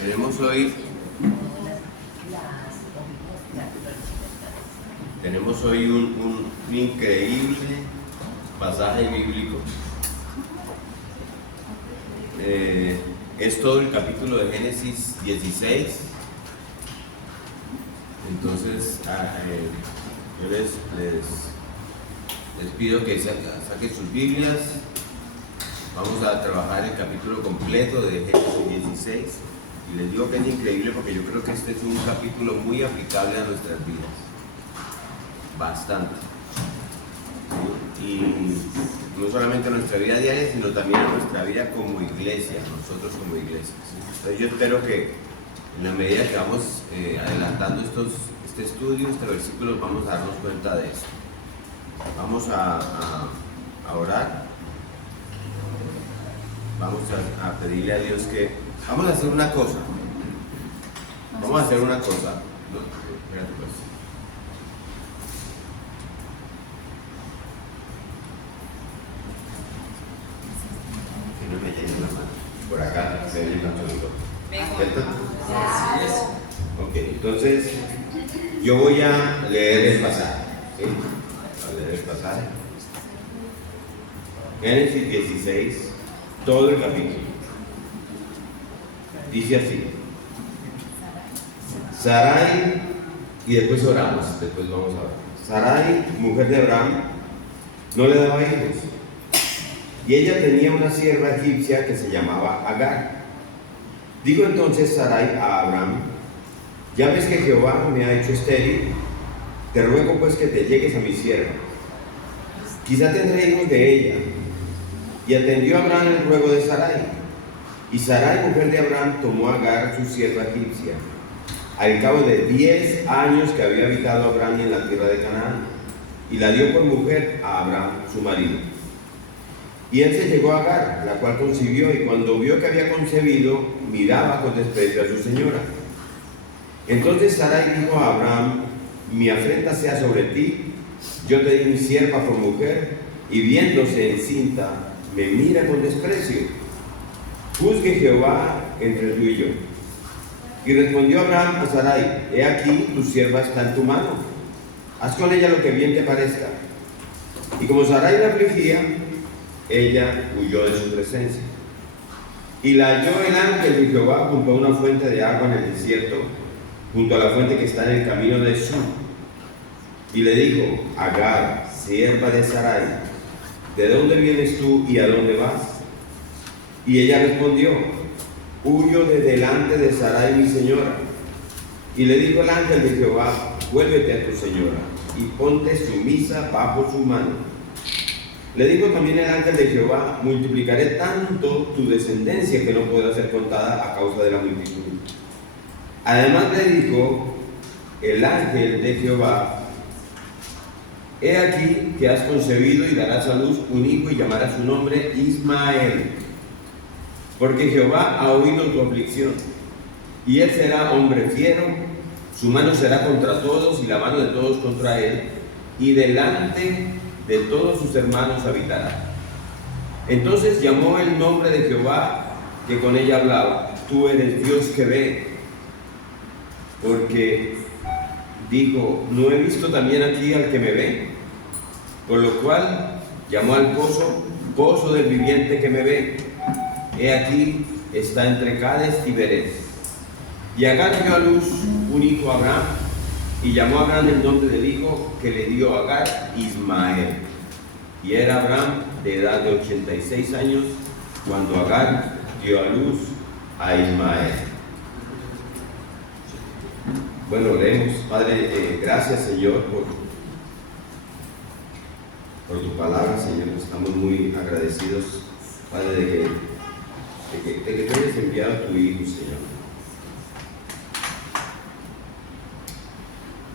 Tenemos hoy un increíble pasaje bíblico. Es todo el capítulo de Génesis 16. Entonces, yo les pido que saquen sus Biblias. Vamos a trabajar el capítulo completo de Génesis 16. Y les digo que es increíble porque yo creo que este es un capítulo muy aplicable a nuestras vidas. Bastante. ¿Sí? Y no solamente a nuestra vida diaria, sino también a nuestra vida como iglesia, nosotros como iglesia. ¿Sí? Entonces yo espero que en la medida que vamos adelantando este estudio, este versículo, vamos a darnos cuenta de eso. Vamos a orar. Vamos a pedirle a Dios que... Vamos a hacer una cosa. No, espérate pues. Que no me llene la mano. Por acá se ve el cantonito. ¿Cierto? Ok, entonces yo voy a leer el pasaje. ¿Sí? A leer el pasaje. Génesis 16, todo el capítulo. Dice así: Sarai, y después oramos, después vamos a orar. Sarai, mujer de Abraham, no le daba hijos, y ella tenía una sierva egipcia que se llamaba Agar. Dijo entonces Sarai a Abraham: ya ves que Jehová me ha hecho estéril, te ruego pues que te llegues a mi sierva, quizá tendré hijos de ella. Y atendió Abraham el ruego de Sarai. Y Sarai, mujer de Abraham, tomó a Agar, su sierva egipcia, al cabo de 10 años que había habitado Abraham en la tierra de Canaán, y la dio por mujer a Abraham, su marido. Y él se llegó a Agar, la cual concibió, y cuando vio que había concebido, miraba con desprecio a su señora. Entonces Sarai dijo a Abraham: mi afrenta sea sobre ti, yo te di mi sierva por mujer, y viéndose encinta, me mira con desprecio. Juzgue Jehová entre tú y yo. Y respondió Abraham a Sarai: he aquí, tu sierva está en tu mano, haz con ella lo que bien te parezca. Y como Sarai la afligía, ella huyó de su presencia. Y la halló el ángel de Jehová junto a una fuente de agua en el desierto, junto a la fuente que está en el camino de Sur. Y le dijo: Agar, sierva de Sarai, ¿de dónde vienes tú y a dónde vas? Y ella respondió: huyo de delante de Sarai mi señora. Y le dijo el ángel de Jehová: vuélvete a tu señora y ponte sumisa bajo su mano. Le dijo también el ángel de Jehová: multiplicaré tanto tu descendencia que no podrá ser contada a causa de la multitud. Además le dijo el ángel de Jehová: he aquí que has concebido y darás a luz un hijo y llamarás su nombre Ismael, porque Jehová ha oído tu aflicción, y él será hombre fiero, su mano será contra todos y la mano de todos contra él, y delante de todos sus hermanos habitará. Entonces llamó el nombre de Jehová que con ella hablaba: tú eres Dios que ve, porque dijo: no he visto también aquí al que me ve. Por lo cual llamó al pozo del viviente que me ve. He aquí, está entre Cades y Bered. Y Agar dio a luz un hijo a Abraham, y llamó a Abraham el nombre del hijo que le dio a Agar, Ismael. Y era Abraham de edad de 86 años cuando Agar dio a luz a Ismael. Bueno, leemos. Padre, gracias, Señor, por tu palabra, Señor. Estamos muy agradecidos, Padre, de que tú hayas enviado a tu Hijo, Señor.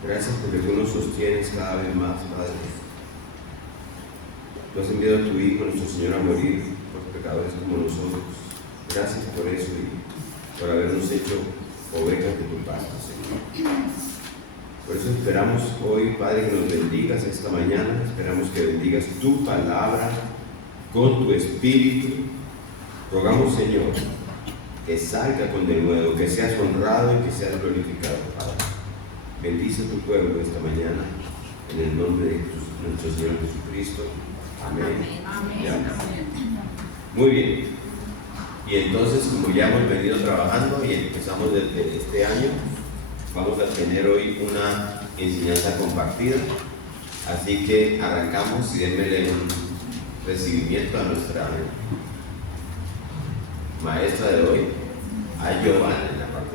Gracias porque tú nos sostienes cada vez más, Padre. Tú has enviado a tu Hijo, nuestro Señor, a morir por pecadores como nosotros. Gracias por eso y por habernos hecho ovejas de tu pasto, Señor. Por eso esperamos hoy, Padre, que nos bendigas esta mañana. Esperamos que bendigas tu palabra con tu espíritu. Rogamos, Señor, que salga con denuedo, que seas honrado y que seas glorificado, Padre. Bendice tu pueblo esta mañana, en el nombre de nuestro Señor Jesucristo. Amén. Amén. Muy bien. Y entonces, como ya hemos venido trabajando y empezamos desde este año, vamos a tener hoy una enseñanza compartida. Así que arrancamos y denle un recibimiento a nuestra maestra de hoy, a Giovanna en la parte.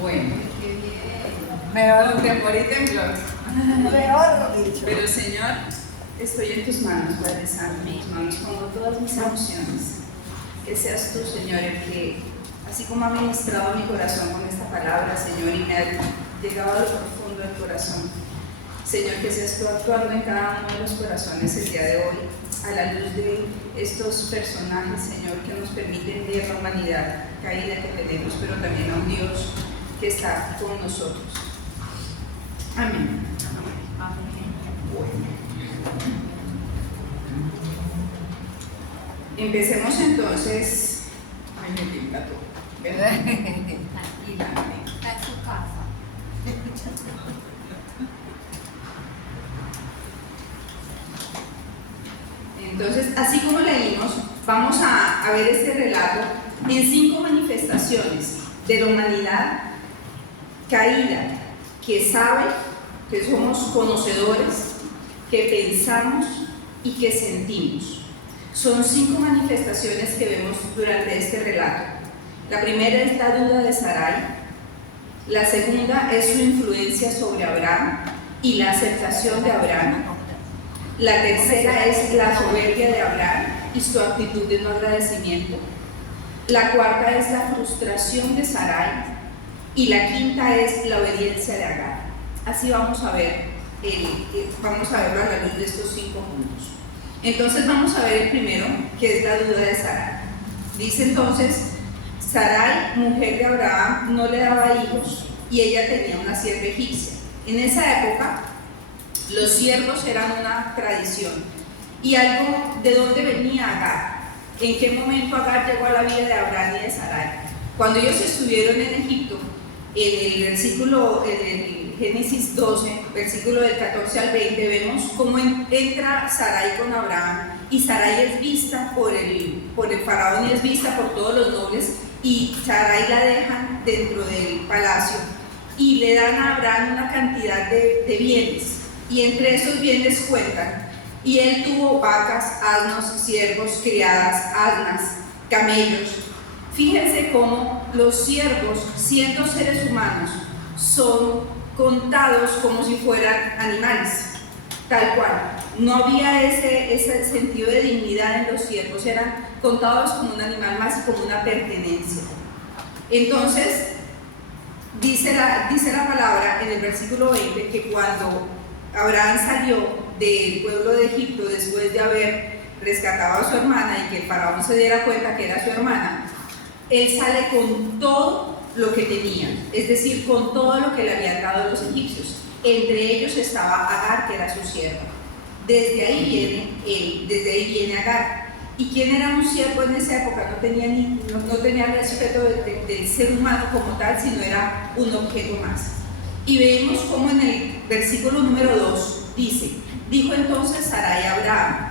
Bueno, mejor temor y temblor. Pero Señor, estoy en tus manos, Padre Santo, en tus manos pongo todas mis emociones. Que seas tú, Señor, el que, así como ha ministrado mi corazón con esta palabra, Señor, y me ha llegado a lo profundo del corazón, Señor, que seas tú actuando en cada uno de los corazones el día de hoy, a la luz de estos personajes, Señor, que nos permiten ver la humanidad caída que tenemos, pero también a un Dios que está con nosotros. Amén. Empecemos entonces. Ay, me tiembla todo, ¿verdad? Tranquilamente. Está en su casa. Entonces, así como leímos, vamos a ver este relato en 5 manifestaciones de la humanidad caída, que sabe, que somos conocedores, que pensamos y que sentimos. Son 5 manifestaciones que vemos durante este relato. La primera es la duda de Sarai, la segunda es su influencia sobre Abraham y la aceptación de Abraham. La tercera es la soberbia de Abraham y su actitud de no agradecimiento. La cuarta es la frustración de Sarai y la quinta es la obediencia de Agar. Así vamos a verlo a la luz de estos 5 puntos. Entonces vamos a ver el primero, que es la duda de Sarai. Dice entonces: Sarai, mujer de Abraham, no le daba hijos y ella tenía una sierva egipcia. En esa época los siervos eran una tradición. Y algo, ¿de dónde venía Agar? ¿En qué momento Agar llegó a la vida de Abraham y de Sarai? Cuando ellos estuvieron en Egipto, en el Génesis 12, versículo del 14 al 20, vemos cómo entra Sarai con Abraham, y Sarai es vista por el faraón y es vista por todos los nobles, y Sarai la dejan dentro del palacio y le dan a Abraham una cantidad de bienes, y entre esos bienes cuentan, y él tuvo vacas, asnos, siervos, criadas, asnas, camellos. Fíjense cómo los siervos, siendo seres humanos, son contados como si fueran animales, tal cual. No había ese sentido de dignidad en los siervos, eran contados como un animal más y como una pertenencia. Entonces, dice la palabra en el versículo 20 que cuando Abraham salió del pueblo de Egipto después de haber rescatado a su hermana y que el faraón se diera cuenta que era su hermana, él sale con todo lo que tenía, es decir, con todo lo que le habían dado los egipcios. Entre ellos estaba Agar, que era su sierva. Desde ahí viene él, desde ahí viene Agar. ¿Y quién era un siervo en esa época? No tenía respeto del ser humano como tal, sino era un objeto más. Y vemos como en el versículo número 2 dice: dijo entonces Sarai a Abraham: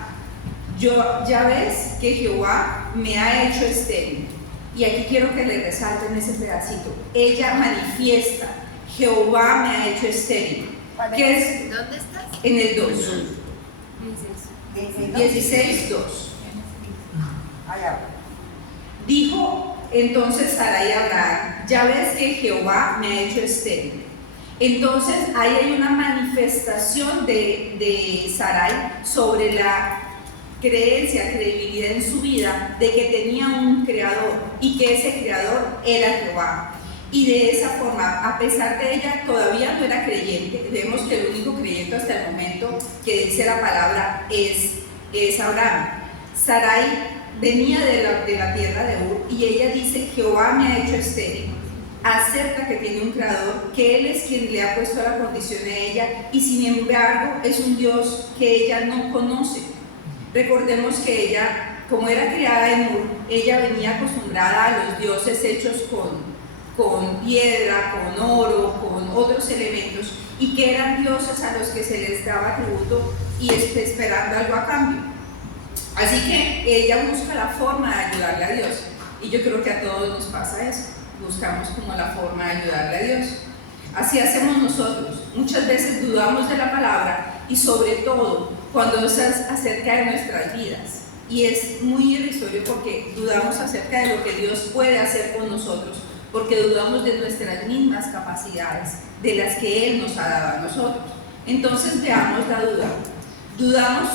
ya ves que Jehová me ha hecho estéril. Y aquí quiero que le resalten ese pedacito. Ella manifiesta: Jehová me ha hecho estéril. ¿Qué es? ¿Dónde estás? En el 2. 16:2. Dijo entonces Sarai a Abraham: ya ves que Jehová me ha hecho estéril. Entonces ahí hay una manifestación de Sarai sobre la credibilidad en su vida de que tenía un creador y que ese creador era Jehová. Y de esa forma, a pesar de ella, todavía no era creyente. Vemos que el único creyente hasta el momento que dice la palabra es Abraham. Sarai venía de la tierra de Ur y ella dice: Jehová me ha hecho estéril. acepta que tiene un creador, que Él es quien le ha puesto la condición a ella, y sin embargo es un Dios que ella no conoce. Recordemos que ella, como era criada en Ur, ella venía acostumbrada a los dioses hechos con piedra, con oro, con otros elementos, y que eran dioses a los que se les daba tributo y esperando algo a cambio. Así que ella busca la forma de ayudarle a Dios, y yo creo que a todos nos pasa eso, buscamos como la forma de ayudarle a Dios. Así hacemos nosotros, muchas veces dudamos de la palabra, y sobre todo cuando es acerca de nuestras vidas, y es muy irrisorio porque dudamos acerca de lo que Dios puede hacer con nosotros, porque dudamos de nuestras mismas capacidades, de las que Él nos ha dado a nosotros. Entonces veamos la duda. Dudamos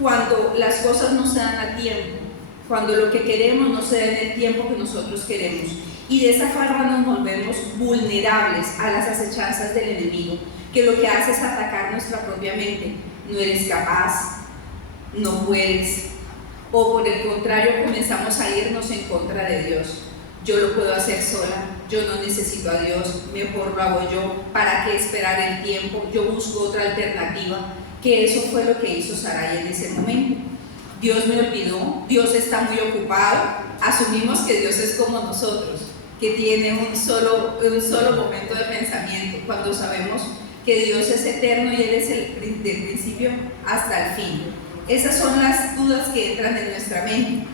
cuando las cosas no se dan a tiempo, cuando lo que queremos no se da en el tiempo que nosotros queremos, y de esa forma nos volvemos vulnerables a las acechanzas del enemigo, que lo que hace es atacar nuestra propia mente. No eres capaz, no puedes, o por el contrario comenzamos a irnos en contra de Dios. Yo lo puedo hacer sola, yo no necesito a Dios, mejor lo hago yo, ¿para qué esperar el tiempo? Yo busco otra alternativa, que eso fue lo que hizo Sarai en ese momento. Dios me olvidó, Dios está muy ocupado, asumimos que Dios es como nosotros, que tiene un solo momento de pensamiento, cuando sabemos que Dios es eterno y Él es del principio hasta el fin. Esas son las dudas que entran en nuestra mente.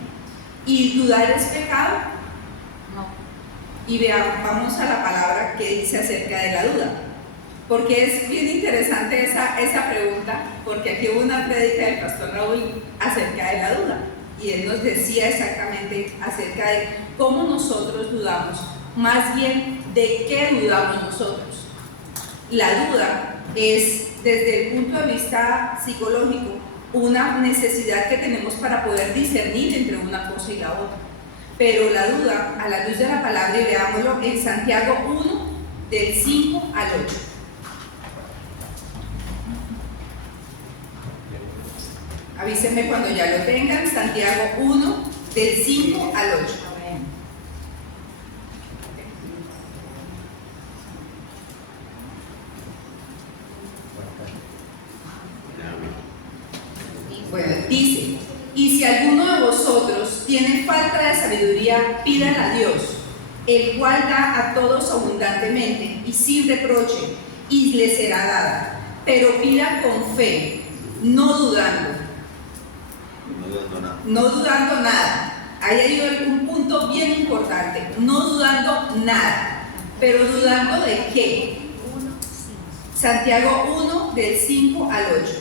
¿Y dudar es pecado? No. Y vamos a la palabra que dice acerca de la duda, porque es bien interesante esa pregunta, porque aquí hubo una prédica del pastor Raúl acerca de la duda, y él nos decía exactamente acerca de cómo nosotros dudamos, más bien de qué dudamos nosotros. La duda es, desde el punto de vista psicológico, una necesidad que tenemos para poder discernir entre una cosa y la otra. Pero la duda, a la luz de la palabra, y veámoslo en Santiago 1, del 5 al 8. Avísenme cuando ya lo tengan. Santiago 1, del 5 al 8. Bueno, dice: y si alguno de vosotros tiene falta de sabiduría, pídala a Dios, el cual da a todos abundantemente y sin reproche, y le será dada. Pero pida con fe, no dudando. No dudando nada. Ahí hay un punto bien importante. No dudando nada. Pero dudando de qué. Santiago 1, del 5 al 8.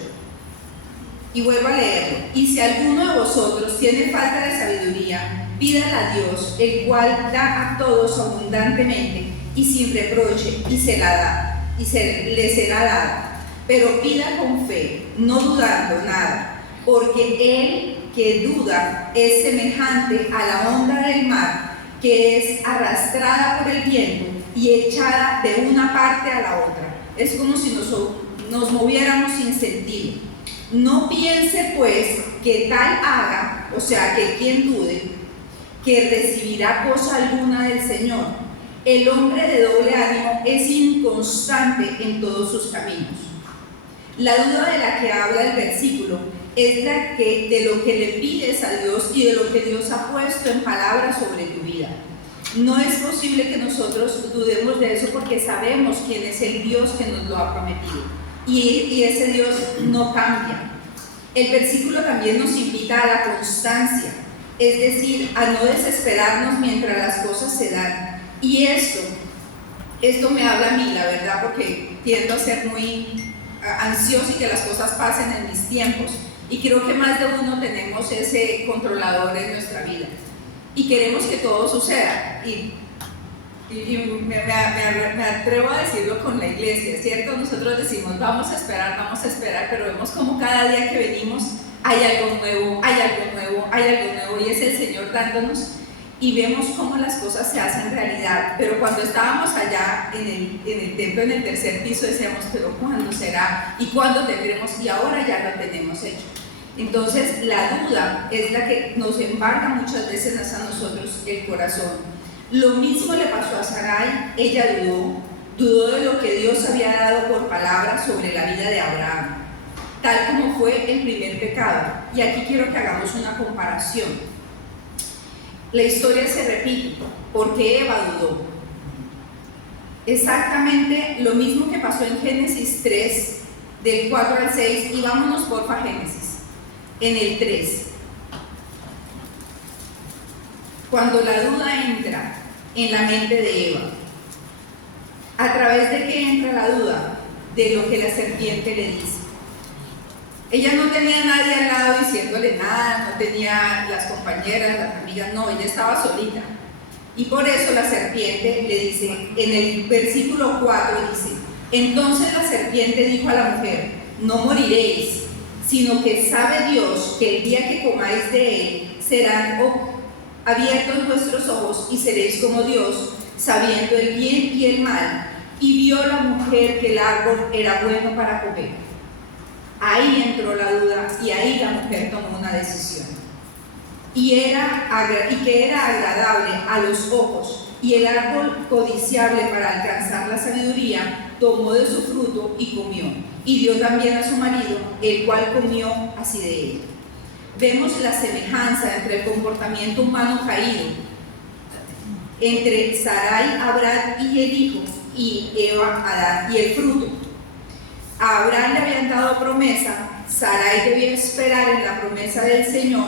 Y vuelvo a leerlo. Y si alguno de vosotros tiene falta de sabiduría, pídala a Dios, el cual da a todos abundantemente y sin reproche, y se la da, le será dada. Pero pida con fe, no dudando nada, porque el que duda es semejante a la onda del mar, que es arrastrada por el viento y echada de una parte a la otra. Es como si nos moviéramos sin sentido. No piense pues que tal haga, o sea, que quien dude, que recibirá cosa alguna del Señor. El hombre de doble ánimo es inconstante en todos sus caminos. La duda de la que habla el versículo es la que de lo que le pides a Dios y de lo que Dios ha puesto en palabras sobre tu vida. No es posible que nosotros dudemos de eso, porque sabemos quién es el Dios que nos lo ha prometido. Y ese Dios no cambia. El versículo también nos invita a la constancia, es decir, a no desesperarnos mientras las cosas se dan. Y esto me habla a mí, la verdad, porque tiendo a ser muy ansiosa y que las cosas pasen en mis tiempos. Y creo que más de uno tenemos ese controlador en nuestra vida. Y queremos que todo suceda. Y me atrevo a decirlo con la iglesia, ¿cierto? Nosotros decimos, vamos a esperar, pero vemos como cada día que venimos hay algo nuevo, y es el Señor dándonos, y vemos cómo las cosas se hacen realidad. Pero cuando estábamos allá en el templo, en el tercer piso, decíamos, pero ¿cuándo será? ¿Y cuándo tendremos? Y ahora ya lo tenemos hecho. Entonces la duda es la que nos embarga muchas veces a nosotros el corazón. Lo mismo le pasó a Sarai, ella dudó de lo que Dios había dado por palabra sobre la vida de Abraham, tal como fue el primer pecado. Y aquí quiero que hagamos una comparación. La historia se repite, porque Eva dudó. Exactamente lo mismo que pasó en Génesis 3, del 4 al 6, y vámonos porfa a Génesis, en el 3. Cuando la duda entra en la mente de Eva, ¿a través de qué entra la duda? De lo que la serpiente le dice. Ella no tenía a nadie al lado diciéndole nada, no tenía las compañeras, las amigas, no, ella estaba solita. Y por eso la serpiente le dice, en el versículo 4 dice, entonces la serpiente dijo a la mujer, no moriréis, sino que sabe Dios que el día que comáis de él serán abiertos vuestros ojos y seréis como Dios, sabiendo el bien y el mal. Y vio la mujer que el árbol era bueno para comer. Ahí entró la duda y ahí la mujer tomó una decisión. Y que era agradable a los ojos y el árbol codiciable para alcanzar la sabiduría, tomó de su fruto y comió. Y dio también a su marido, el cual comió así de él. Vemos la semejanza entre el comportamiento humano caído, entre Sarai, Abraham y el hijo, y Eva, Adán y el fruto. A Abraham le habían dado promesa, Sarai debía esperar en la promesa del Señor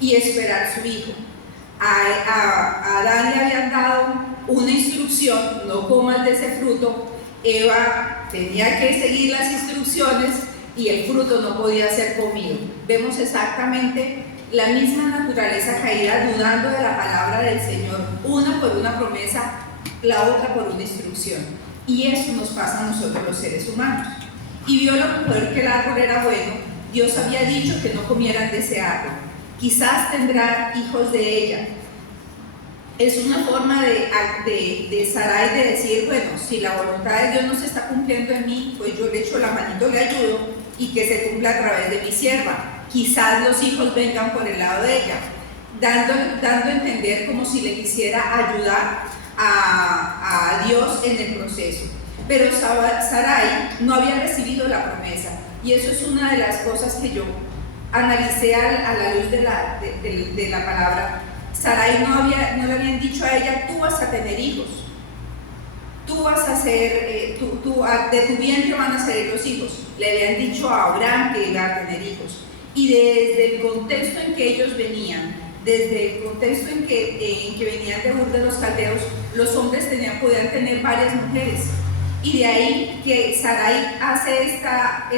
y esperar su hijo. A Adán le habían dado una instrucción, no comas de ese fruto. Eva tenía que seguir las instrucciones y el fruto no podía ser comido. Vemos exactamente la misma naturaleza caída, dudando de la palabra del Señor, una por una promesa, la otra por una instrucción. Y eso nos pasa a nosotros los seres humanos. Y vio la mujer que el árbol era bueno. Dios había dicho que no comieran de ese árbol. Quizás tendrán hijos de ella. Es una forma de Sarai de decir, bueno, si la voluntad de Dios no se está cumpliendo en mí, pues yo le echo la manito, le ayudo y que se cumpla a través de mi sierva. Quizás los hijos vengan por el lado de ella, dando a entender como si le quisiera ayudar a Dios en el proceso. Pero Sarai no había recibido la promesa, y eso es una de las cosas que yo analicé a la luz de la palabra. Sarai no le habían dicho a ella, tú vas a tener hijos, tú vas a ser, de tu vientre van a salir los hijos. Le habían dicho a Abraham que iba a tener hijos. Y desde el contexto en que ellos venían, desde el contexto en que venían de Ur de los Caldeos, los hombres podían tener varias mujeres. Y de ahí que Sarai hace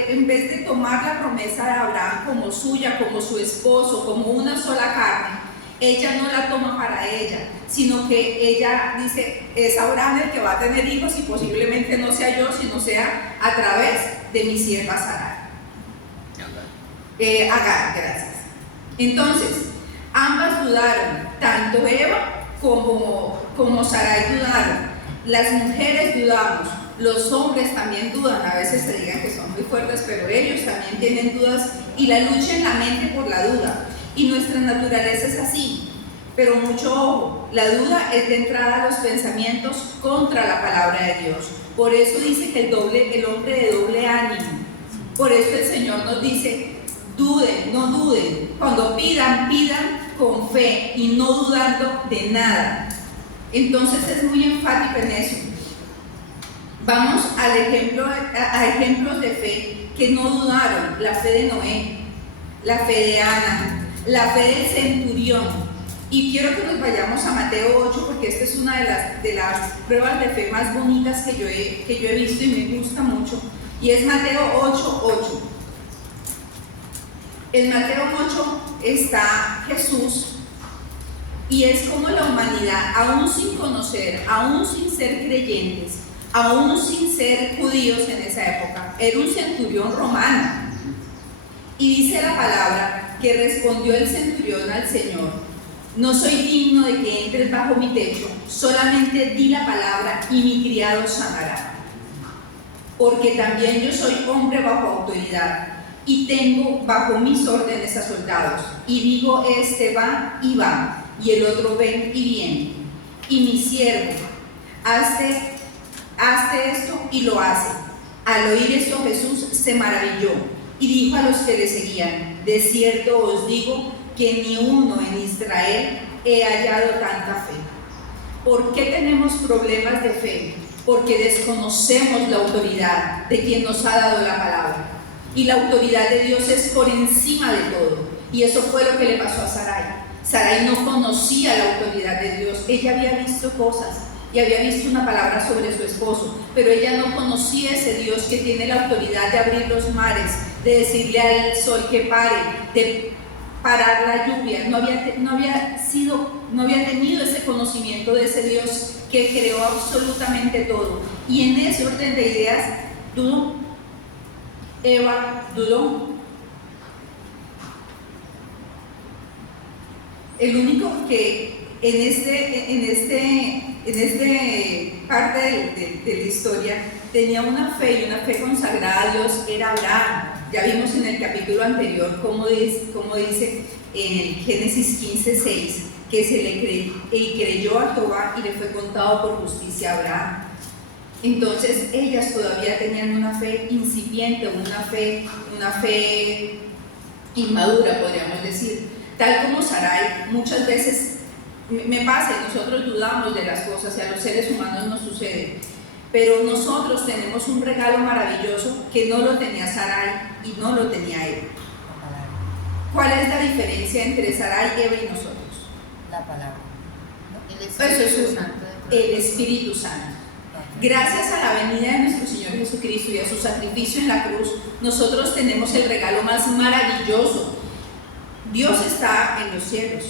en vez de tomar la promesa de Abraham como suya, como su esposo, como una sola carne, ella no la toma para ella, sino que ella dice, es Abraham el que va a tener hijos y posiblemente no sea yo, sino sea a través de mi sierva Sarai. Agar, gracias. Entonces, ambas dudaron, tanto Eva como Sarai dudaron. Las mujeres dudamos, los hombres también dudan. A veces se digan que son muy fuertes, pero ellos también tienen dudas y la lucha en la mente por la duda. Y nuestra naturaleza es así, pero mucho ojo, la duda es de entrada a los pensamientos contra la palabra de Dios. Por eso dice que el hombre de doble ánimo. Por eso el Señor nos dice, duden, no duden. Cuando pidan con fe y no dudando de nada. Entonces es muy enfático en eso. Vamos a ejemplos de fe que no dudaron. La fe de Noé, la fe de Ana, la fe del centurión. Y quiero que nos vayamos a Mateo 8, porque esta es una de las pruebas de fe más bonitas que yo he visto y me gusta mucho. Y es Mateo 8:8. En Mateo 8 está Jesús y es como la humanidad, aún sin conocer, aún sin ser creyentes, aún sin ser judíos en esa época, era un centurión romano. Y dice la palabra que respondió el centurión al Señor: no soy digno de que entres bajo mi techo, solamente di la palabra y mi criado sanará. Porque también yo soy hombre bajo autoridad y tengo bajo mis órdenes a soldados, y digo, este va y va, y el otro ven y viene. y mi siervo, hazte esto, y lo hace. Al oír esto Jesús se maravilló y dijo a los que le seguían: de cierto os digo que ni uno en Israel he hallado tanta fe. ¿Por qué tenemos problemas de fe? Porque desconocemos la autoridad de quien nos ha dado la palabra. Y la autoridad de Dios es por encima de todo. Y eso fue lo que le pasó a Sarai. Sarai no conocía la autoridad de Dios. Ella había visto cosas y había visto una palabra sobre su esposo, pero ella no conocía ese Dios que tiene la autoridad de abrir los mares, de decirle al sol que pare, de parar la lluvia. No había tenido ese conocimiento de ese Dios que creó absolutamente todo. Y en ese orden de ideas dudó. Eva dudó. El único que en este parte de la historia tenía una fe y una fe consagrada a Dios era Abraham. Ya vimos en el capítulo anterior cómo dice en el Génesis 15:6 que creyó a Jehová y le fue contado por justicia a Abraham. Entonces ellas todavía tenían una fe incipiente, una fe inmadura, podríamos decir. Tal como Sarai, muchas veces me pasa y nosotros dudamos de las cosas y a los seres humanos nos sucede. Pero nosotros tenemos un regalo maravilloso que no lo tenía Sarai y no lo tenía Eva. ¿Cuál es la diferencia entre Sarai, Eva y nosotros? La palabra. El Espíritu Santo. Gracias a la venida de nuestro Señor Jesucristo y a su sacrificio en la cruz, nosotros tenemos el regalo más maravilloso. Dios está en los cielos.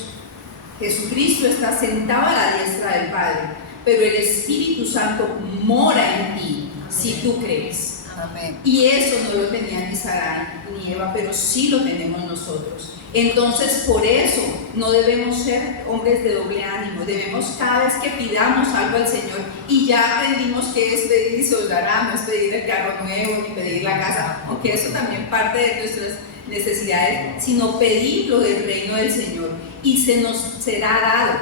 Jesucristo está sentado a la diestra del Padre, pero el Espíritu Santo mora en ti si tú crees. Amén. Y eso no lo tenía ni Sarai ni Eva, pero sí lo tenemos nosotros. Entonces, por eso no debemos ser hombres de doble ánimo. Debemos, cada vez que pidamos algo al Señor, y ya aprendimos que es pedir y se os dará, no es pedir el carro nuevo ni pedir la casa, aunque eso también parte de nuestras necesidades, sino pedirlo del reino del Señor y se nos será dado,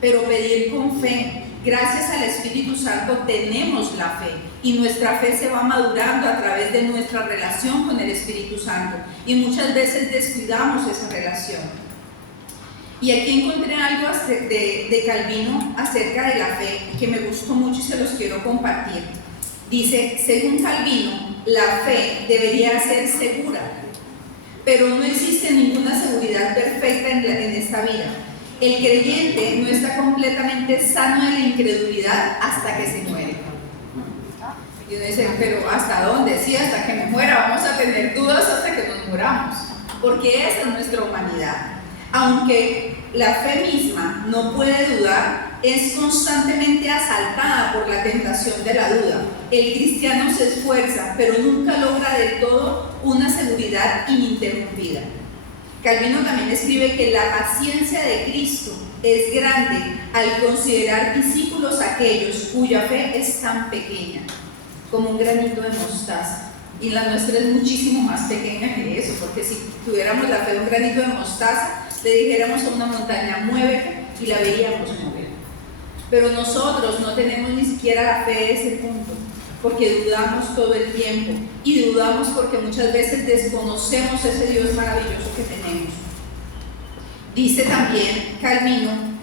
pero pedir con fe. Gracias al Espíritu Santo tenemos la fe y nuestra fe se va madurando a través de nuestra relación con el Espíritu Santo, y muchas veces descuidamos esa relación. Y aquí encontré algo de Calvino acerca de la fe que me gustó mucho y se los quiero compartir. Dice: según Calvino, la fe debería ser segura, pero no existe ninguna seguridad perfecta en esta vida. El creyente no está completamente sano de la incredulidad hasta que se muere. Y uno dice: pero ¿hasta dónde? Sí, hasta que me muera. Vamos a tener dudas hasta que nos muramos, porque esa es nuestra humanidad. Aunque la fe misma no puede dudar, es constantemente asaltada por la tentación de la duda. El cristiano se esfuerza, pero nunca logra del todo una seguridad ininterrumpida. Calvino también escribe que la paciencia de Cristo es grande al considerar discípulos aquellos cuya fe es tan pequeña como un granito de mostaza. Y la nuestra es muchísimo más pequeña que eso, porque si tuviéramos la fe de un granito de mostaza, le dijéramos a una montaña: muévete, y la veríamos mover. Pero nosotros no tenemos ni siquiera la fe de ese punto, porque dudamos todo el tiempo, y dudamos porque muchas veces desconocemos ese Dios maravilloso que tenemos. Dice también Calvino,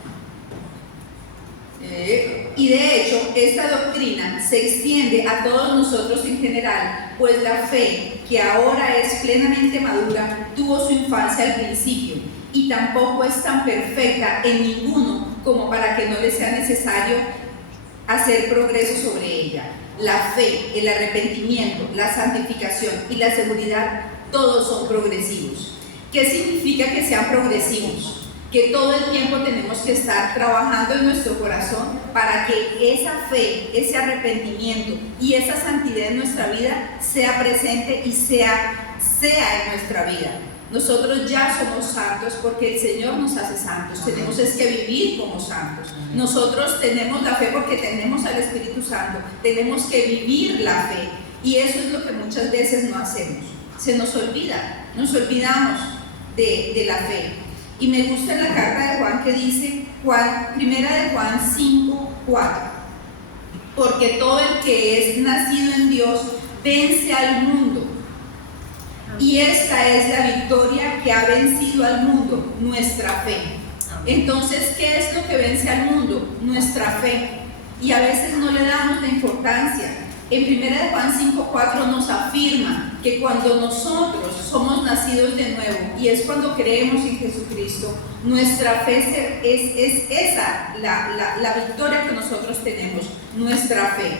y de hecho esta doctrina se extiende a todos nosotros en general, pues la fe, que ahora es plenamente madura, tuvo su infancia al principio, y tampoco es tan perfecta en ninguno como para que no le sea necesario hacer progreso sobre ella. La fe, el arrepentimiento, la santificación y la seguridad, todos son progresivos. ¿Qué significa que sean progresivos? Que todo el tiempo tenemos que estar trabajando en nuestro corazón para que esa fe, ese arrepentimiento y esa santidad en nuestra vida sea presente y sea en nuestra vida. Nosotros ya somos santos porque el Señor nos hace santos. Tenemos es que vivir como santos. Nosotros tenemos la fe porque tenemos al Espíritu Santo. Tenemos que vivir la fe, y eso es lo que muchas veces no hacemos. Se nos olvida, nos olvidamos de la fe. Y me gusta en la carta de Juan que dice, primera de Juan 5:4, porque todo el que es nacido en Dios vence al mundo. Y esta es la victoria que ha vencido al mundo, nuestra fe. Entonces, ¿qué es lo que vence al mundo? Nuestra fe. Y a veces no le damos la importancia. En 1 de Juan 5:4 nos afirma que cuando nosotros somos nacidos de nuevo, y es cuando creemos en Jesucristo, nuestra fe es esa, la victoria que nosotros tenemos, nuestra fe.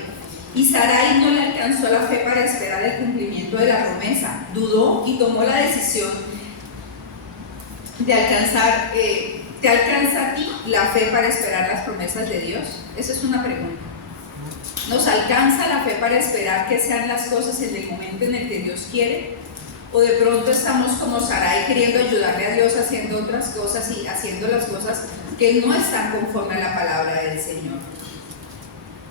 Y Sarai no le alcanzó la fe para esperar el cumplimiento de la promesa, dudó y tomó la decisión de alcanzar, ¿te alcanza a ti la fe para esperar las promesas de Dios? Esa es una pregunta. ¿Nos alcanza la fe para esperar que sean las cosas en el momento en el que Dios quiere? ¿O de pronto estamos como Sarai queriendo ayudarle a Dios haciendo otras cosas y haciendo las cosas que no están conforme a la palabra del Señor?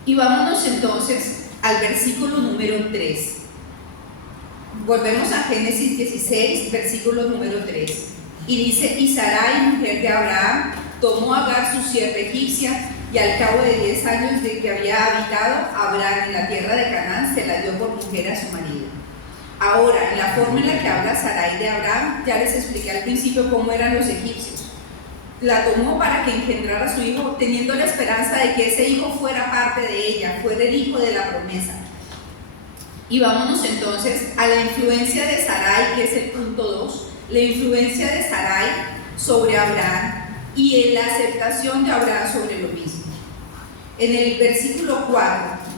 Y vámonos entonces al versículo número 3. Volvemos a Génesis 16, versículo número 3. Y dice, y Sarai, mujer de Abraham, tomó a Agar su sierva egipcia, y al cabo de 10 años de que había habitado Abraham en la tierra de Canaán, se la dio por mujer a su marido. Ahora, en la forma en la que habla Sarai de Abraham, ya les expliqué al principio cómo eran los egipcios. La tomó para que engendrara a su hijo, teniendo la esperanza de que ese hijo fuera parte de ella, fuera el hijo de la promesa. Y vámonos entonces a la influencia de Sarai, que es el punto 2, la influencia de Sarai sobre Abraham y en la aceptación de Abraham sobre lo mismo. En el versículo 4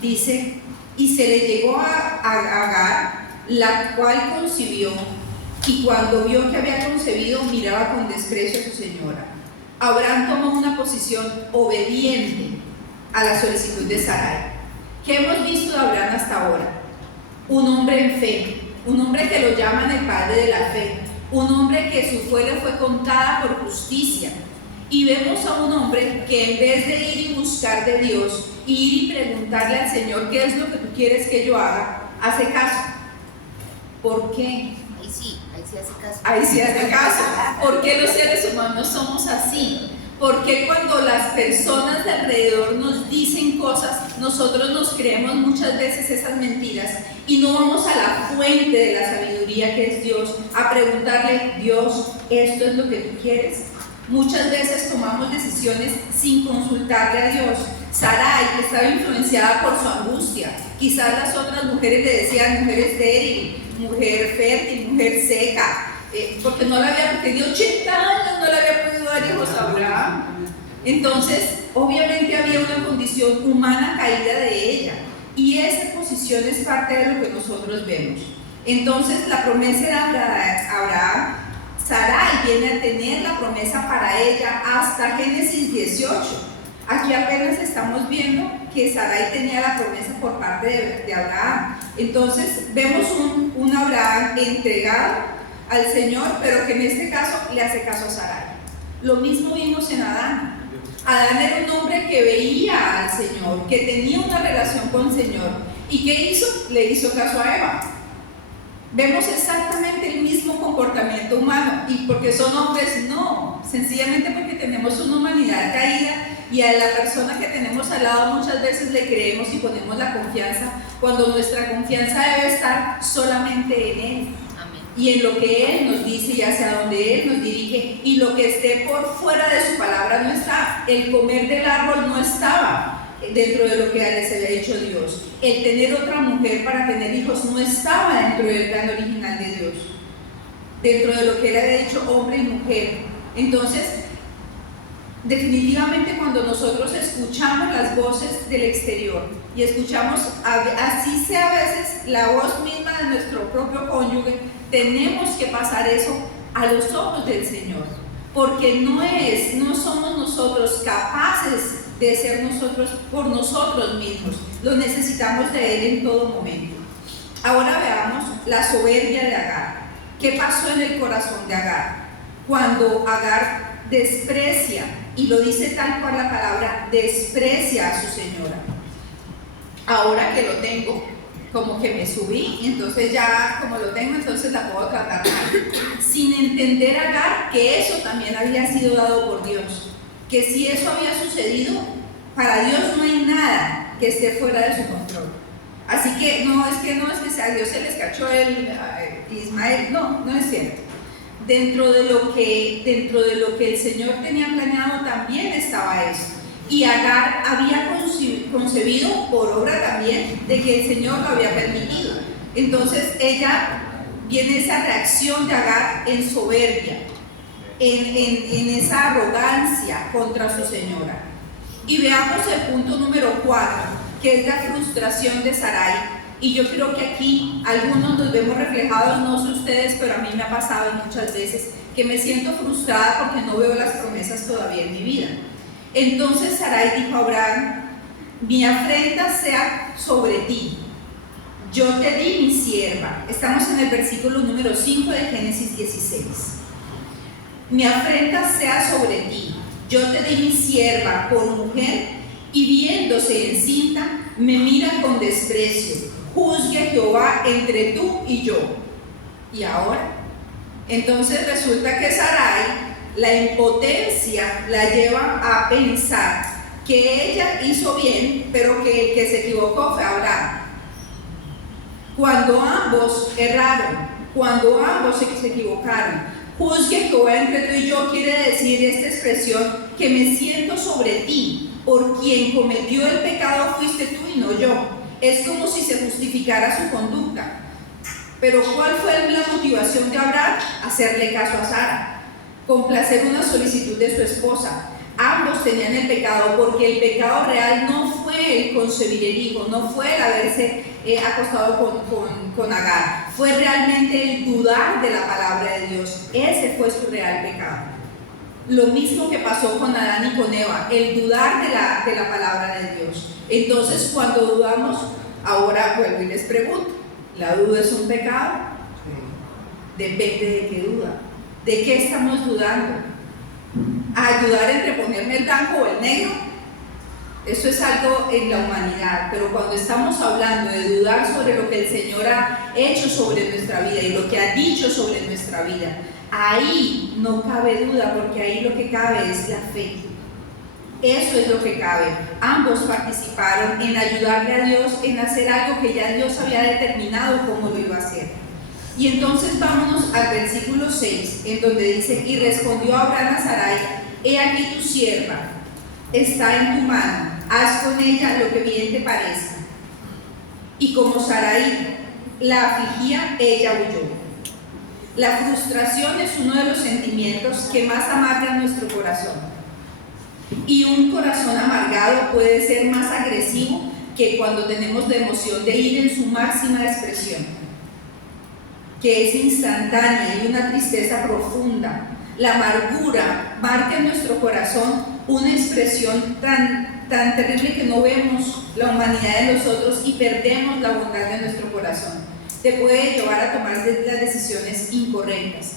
dice, y se le llegó a Agar, la cual concibió, y cuando vio que había concebido, miraba con desprecio a su señora. Abraham tomó una posición obediente a la solicitud de Sarai. ¿Qué hemos visto de Abraham hasta ahora? Un hombre en fe, un hombre que lo llaman el padre de la fe, un hombre que su fe le fue contada por justicia. Y vemos a un hombre que en vez de ir y buscar de Dios, ir y preguntarle al Señor qué es lo que tú quieres que yo haga, hace caso. ¿Por qué? Ahí sí hace caso. Ahí sí hace caso. ¿Por qué los seres humanos somos así? ¿Por qué cuando las personas de alrededor nos dicen cosas, nosotros nos creemos muchas veces esas mentiras y no vamos a la fuente de la sabiduría que es Dios a preguntarle, Dios, ¿esto es lo que tú quieres? Muchas veces tomamos decisiones sin consultarle a Dios. Sarai estaba influenciada por su angustia. Quizás las otras mujeres le decían mujer estéril, mujer fértil, mujer seca, porque tenía 80 años, no le había podido dar hijos a Abraham. Entonces, obviamente había una condición humana caída de ella. Y esa posición es parte de lo que nosotros vemos. Entonces, la promesa de Abraham, Sarai viene a tener la promesa para ella hasta Génesis 18. Aquí apenas estamos viendo que Sarai tenía la promesa por parte de Abraham. Entonces vemos un Abraham entregado al Señor, pero que en este caso le hace caso a Sarai. Lo mismo vimos en Adán. Adán era un hombre que veía al Señor, que tenía una relación con el Señor. ¿Y qué hizo? Le hizo caso a Eva. Vemos exactamente el mismo comportamiento humano. ¿Y porque son hombres? No, sencillamente porque tenemos una humanidad caída y a la persona que tenemos al lado muchas veces le creemos y ponemos la confianza cuando nuestra confianza debe estar solamente en Él. Amén. Y en lo que Él nos dice y hacia donde Él nos dirige, y lo que esté por fuera de su palabra no está. El comer del árbol no estaba dentro de lo que les había dicho Dios. El tener otra mujer para tener hijos no estaba dentro del plan original de Dios, dentro de lo que Él había dicho hombre y mujer. Entonces, definitivamente cuando nosotros escuchamos las voces del exterior y escuchamos, así sea a veces la voz misma de nuestro propio cónyuge, tenemos que pasar eso a los ojos del Señor, porque no somos nosotros capaces de ser nosotros por nosotros mismos, lo necesitamos de Él en todo momento. Ahora veamos la soberbia de Agar. ¿Qué pasó en el corazón de Agar? Cuando Agar desprecia, y lo dice tal cual la palabra, desprecia a su señora. Ahora que lo tengo, como que me subí, y entonces ya como lo tengo, entonces la puedo tratar mal, sin entender Agar que eso también había sido dado por Dios, que si eso había sucedido, para Dios no hay nada que esté fuera de su control. Así que no es que a Dios se les cachó el Ismael, no es cierto. Dentro de lo que el Señor tenía planeado también estaba eso. Y Agar había concebido por obra también de que el Señor lo había permitido. Entonces viene esa reacción de Agar en soberbia, en esa arrogancia contra su señora. Y veamos el punto número 4, que es la frustración de Sarai. Y yo creo que aquí algunos nos vemos reflejados, no sé ustedes, pero a mí me ha pasado muchas veces que me siento frustrada porque no veo las promesas todavía en mi vida. Entonces Sarai dijo a Abraham: mi afrenta sea sobre ti, yo te di mi sierva. Estamos en el versículo número 5 de Génesis 16. Mi afrenta sea sobre ti, yo te di mi sierva por mujer, y viéndose encinta, me mira con desprecio. Juzgue Jehová entre tú y yo. ¿Y ahora? Entonces resulta que Sarai, la impotencia la lleva a pensar que ella hizo bien, pero que el que se equivocó fue Abraham. Cuando ambos erraron, cuando ambos se equivocaron, juzgue Jehová entre tú y yo quiere decir esta expresión: que me siento sobre ti, por quien cometió el pecado fuiste tú y no yo. Es como si se justificara su conducta. Pero ¿cuál fue la motivación de Abraham? Hacerle caso a Sara, complacer una solicitud de su esposa. Ambos tenían el pecado, porque el pecado real no fue el concebir el hijo, no fue el haberse acostado con Agar, fue realmente el dudar de la palabra de Dios. Ese fue su real pecado. Lo mismo que pasó con Adán y con Eva, el dudar de la palabra de Dios. Entonces, cuando dudamos, ahora vuelvo y les pregunto: ¿la duda es un pecado? Depende de qué duda. ¿De qué estamos dudando? ¿A dudar entre ponerme el blanco o el negro? Eso es algo en la humanidad, pero cuando estamos hablando de dudar sobre lo que el Señor ha hecho sobre nuestra vida y lo que ha dicho sobre nuestra vida, ahí no cabe duda, porque ahí lo que cabe es la fe. Eso es lo que cabe. Ambos participaron en ayudarle a Dios en hacer algo que ya Dios había determinado cómo lo iba a hacer. Y entonces vámonos al versículo 6, en donde dice: y respondió Abraham a Sarai: he aquí tu sierva, está en tu mano, haz con ella lo que bien te parezca. Y como Sarai la afligía, ella huyó. La frustración es uno de los sentimientos que más amargan nuestro corazón. Y un corazón amargado puede ser más agresivo que cuando tenemos la emoción de ir en su máxima expresión, que es instantánea y una tristeza profunda. La amargura marca en nuestro corazón una expresión tan terrible que no vemos la humanidad de los otros y perdemos la bondad de nuestro corazón. Te puede llevar a tomar las decisiones incorrectas.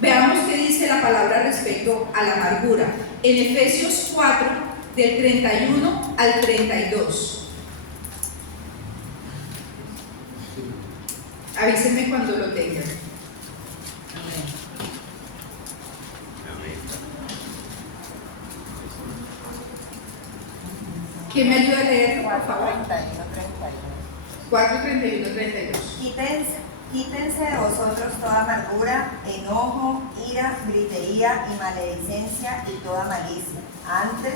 Veamos qué dice la palabra respecto a la amargura. En Efesios 4, del 31 al 32. Avísenme cuando lo tengan. ¿Quién me ayuda a leer, por favor? 4, 31, 32. Quítense de vosotros toda amargura, enojo, ira, gritería y maledicencia y toda malicia. Antes,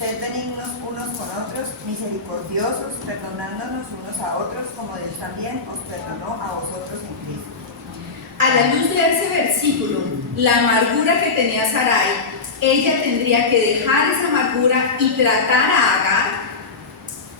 sed benignos unos con otros, misericordiosos, perdonándonos unos a otros, como Dios también os perdonó a vosotros en Cristo. A la luz de ese versículo, la amargura que tenía Sarai, ella tendría que dejar esa amargura y tratar a Agar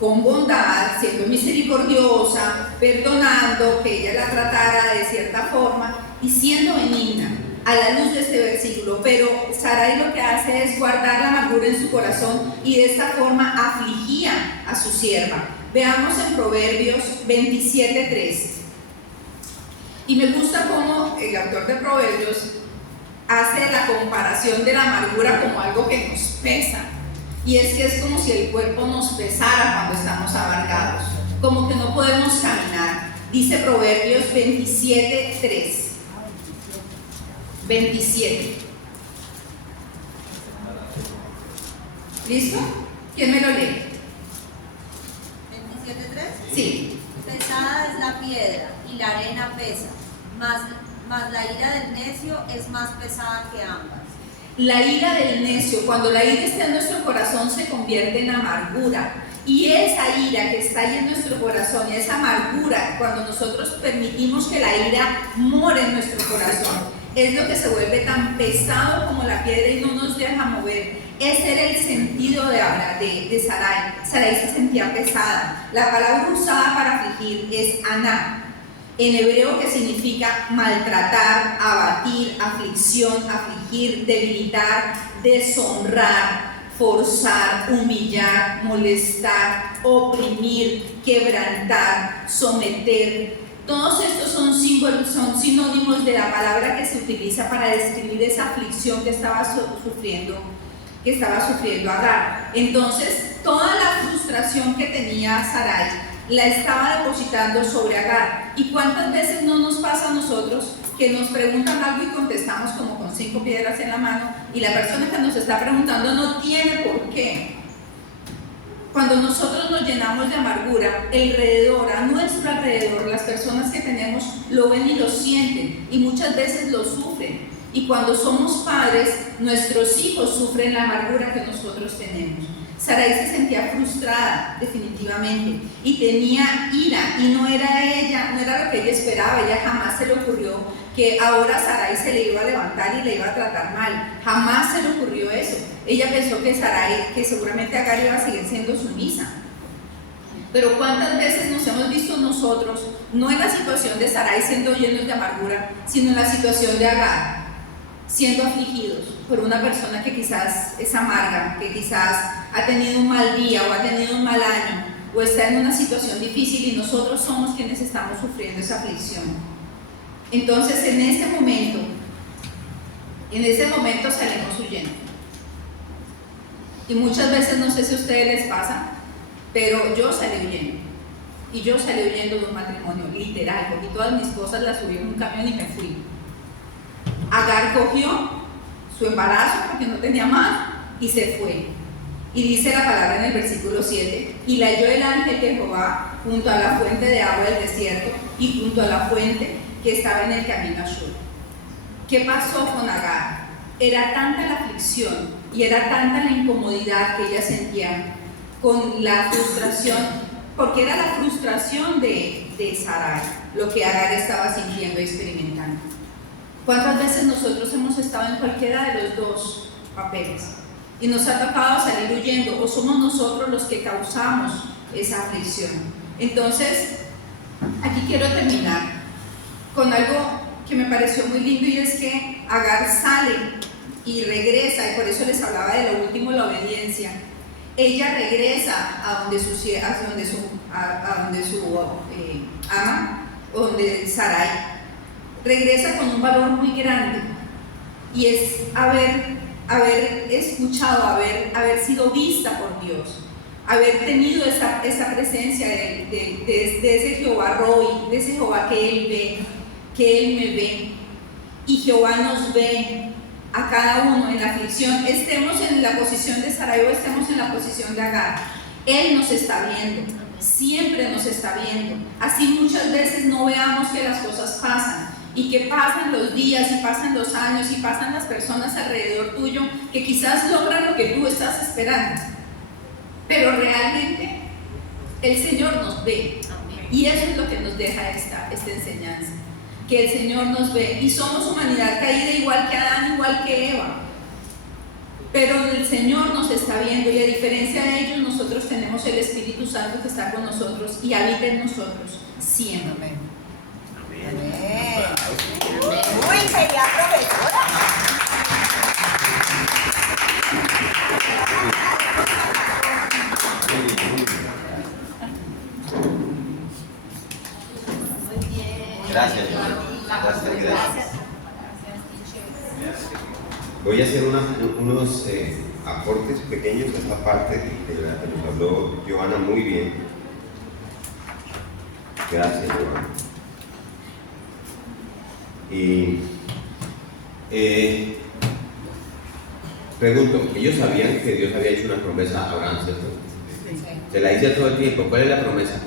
con bondad, siendo misericordiosa, perdonando, que ella la tratara de cierta forma y siendo benigna a la luz de este versículo. Pero Sarai lo que hace es guardar la amargura en su corazón y de esta forma afligía a su sierva. Veamos en Proverbios 27:3. Y me gusta cómo el autor de Proverbios hace la comparación de la amargura como algo que nos pesa. Y es que es como si el cuerpo nos pesara cuando estamos amargados, como que no podemos caminar. Dice Proverbios 27:3. 27. ¿Listo? ¿Quién me lo lee? 27:3. Sí. Pesada es la piedra y la arena pesa, mas la ira del necio es más pesada que ambas. La ira del necio, cuando la ira está en nuestro corazón, se convierte en amargura. Y esa ira que está ahí en nuestro corazón, y esa amargura, cuando nosotros permitimos que la ira more en nuestro corazón, es lo que se vuelve tan pesado como la piedra y no nos deja mover. Ese era el sentido de Sarai. Sarai se sentía pesada. La palabra usada para afligir es aná, en hebreo, que significa maltratar, abatir, aflicción, afligir, debilitar, deshonrar, forzar, humillar, molestar, oprimir, quebrantar, someter. Todos estos son símbolos, son sinónimos de la palabra que se utiliza para describir esa aflicción que estaba sufriendo Agar. Entonces, toda la frustración que tenía Sarai la estaba depositando sobre Agar. ¿Y cuántas veces no nos pasa a nosotros que nos preguntan algo y contestamos como con 5 piedras en la mano, y la persona que nos está preguntando no tiene por qué? Cuando nosotros nos llenamos de amargura, a nuestro alrededor, las personas que tenemos lo ven y lo sienten, y muchas veces lo sufren. Y cuando somos padres, nuestros hijos sufren la amargura que nosotros tenemos. Sarai se sentía frustrada, definitivamente, y tenía ira, y no era lo que ella esperaba. Ella jamás se le ocurrió que ahora Sarai se le iba a levantar y le iba a tratar mal. Jamás se le ocurrió eso. Ella pensó que seguramente Agar iba a seguir siendo sumisa. Pero ¿cuántas veces nos hemos visto nosotros, no en la situación de Sarai siendo llenos de amargura, sino en la situación de Agar, siendo afligidos por una persona que quizás es amarga, que quizás ha tenido un mal día o ha tenido un mal año o está en una situación difícil, y nosotros somos quienes estamos sufriendo esa aflicción? Entonces en ese momento salimos huyendo. Y muchas veces, no sé si a ustedes les pasa, pero yo salí huyendo. Y yo salí huyendo de un matrimonio, literal, cogí todas mis cosas, las subí en un camión y me fui. Agar cogió su embarazo porque no tenía más y se fue. Y dice la palabra en el versículo 7: y la halló el ángel de Jehová junto a la fuente de agua del desierto y junto a la fuente que estaba en el camino a Shur. ¿Qué pasó con Agar? Era tanta la aflicción y era tanta la incomodidad que ella sentía con la frustración, porque era la frustración de Sarai lo que Agar estaba sintiendo y experimentando. ¿Cuántas veces nosotros hemos estado en cualquiera de los dos papeles y nos ha tocado salir huyendo, o somos nosotros los que causamos esa aflicción? Entonces, aquí quiero terminar con algo que me pareció muy lindo, y es que Agar sale y regresa, y por eso les hablaba de lo último, la obediencia. Ella regresa a donde su ama, donde Sarai, regresa con un valor muy grande, y es haber escuchado, haber sido vista por Dios, haber tenido esa presencia de ese Jehová Roy, de ese Jehová que Él ve, que Él me ve, y Jehová nos ve a cada uno en la aflicción, estemos en la posición de Sarai o estemos en la posición de Agar. Él nos está viendo, siempre nos está viendo. Así muchas veces no veamos que las cosas pasan, y que pasan los días y pasan los años y pasan las personas alrededor tuyo que quizás logran lo que tú estás esperando, pero realmente el Señor nos ve. Y eso es lo que nos deja esta enseñanza, que el Señor nos ve, y somos humanidad caída igual que Adán, igual que Eva, pero el Señor nos está viendo, y a diferencia de ellos, nosotros tenemos el Espíritu Santo que está con nosotros y habita en nosotros siempre. Uy, sería profesora. Gracias. Voy a hacer unos aportes pequeños a esta parte de la que nos habló Giovanna muy bien. Gracias, Giovanna. Y Pregunto, ellos sabían que Dios había hecho una promesa a Abraham, ¿cierto? Se la dice todo el tiempo. ¿Cuál es la promesa?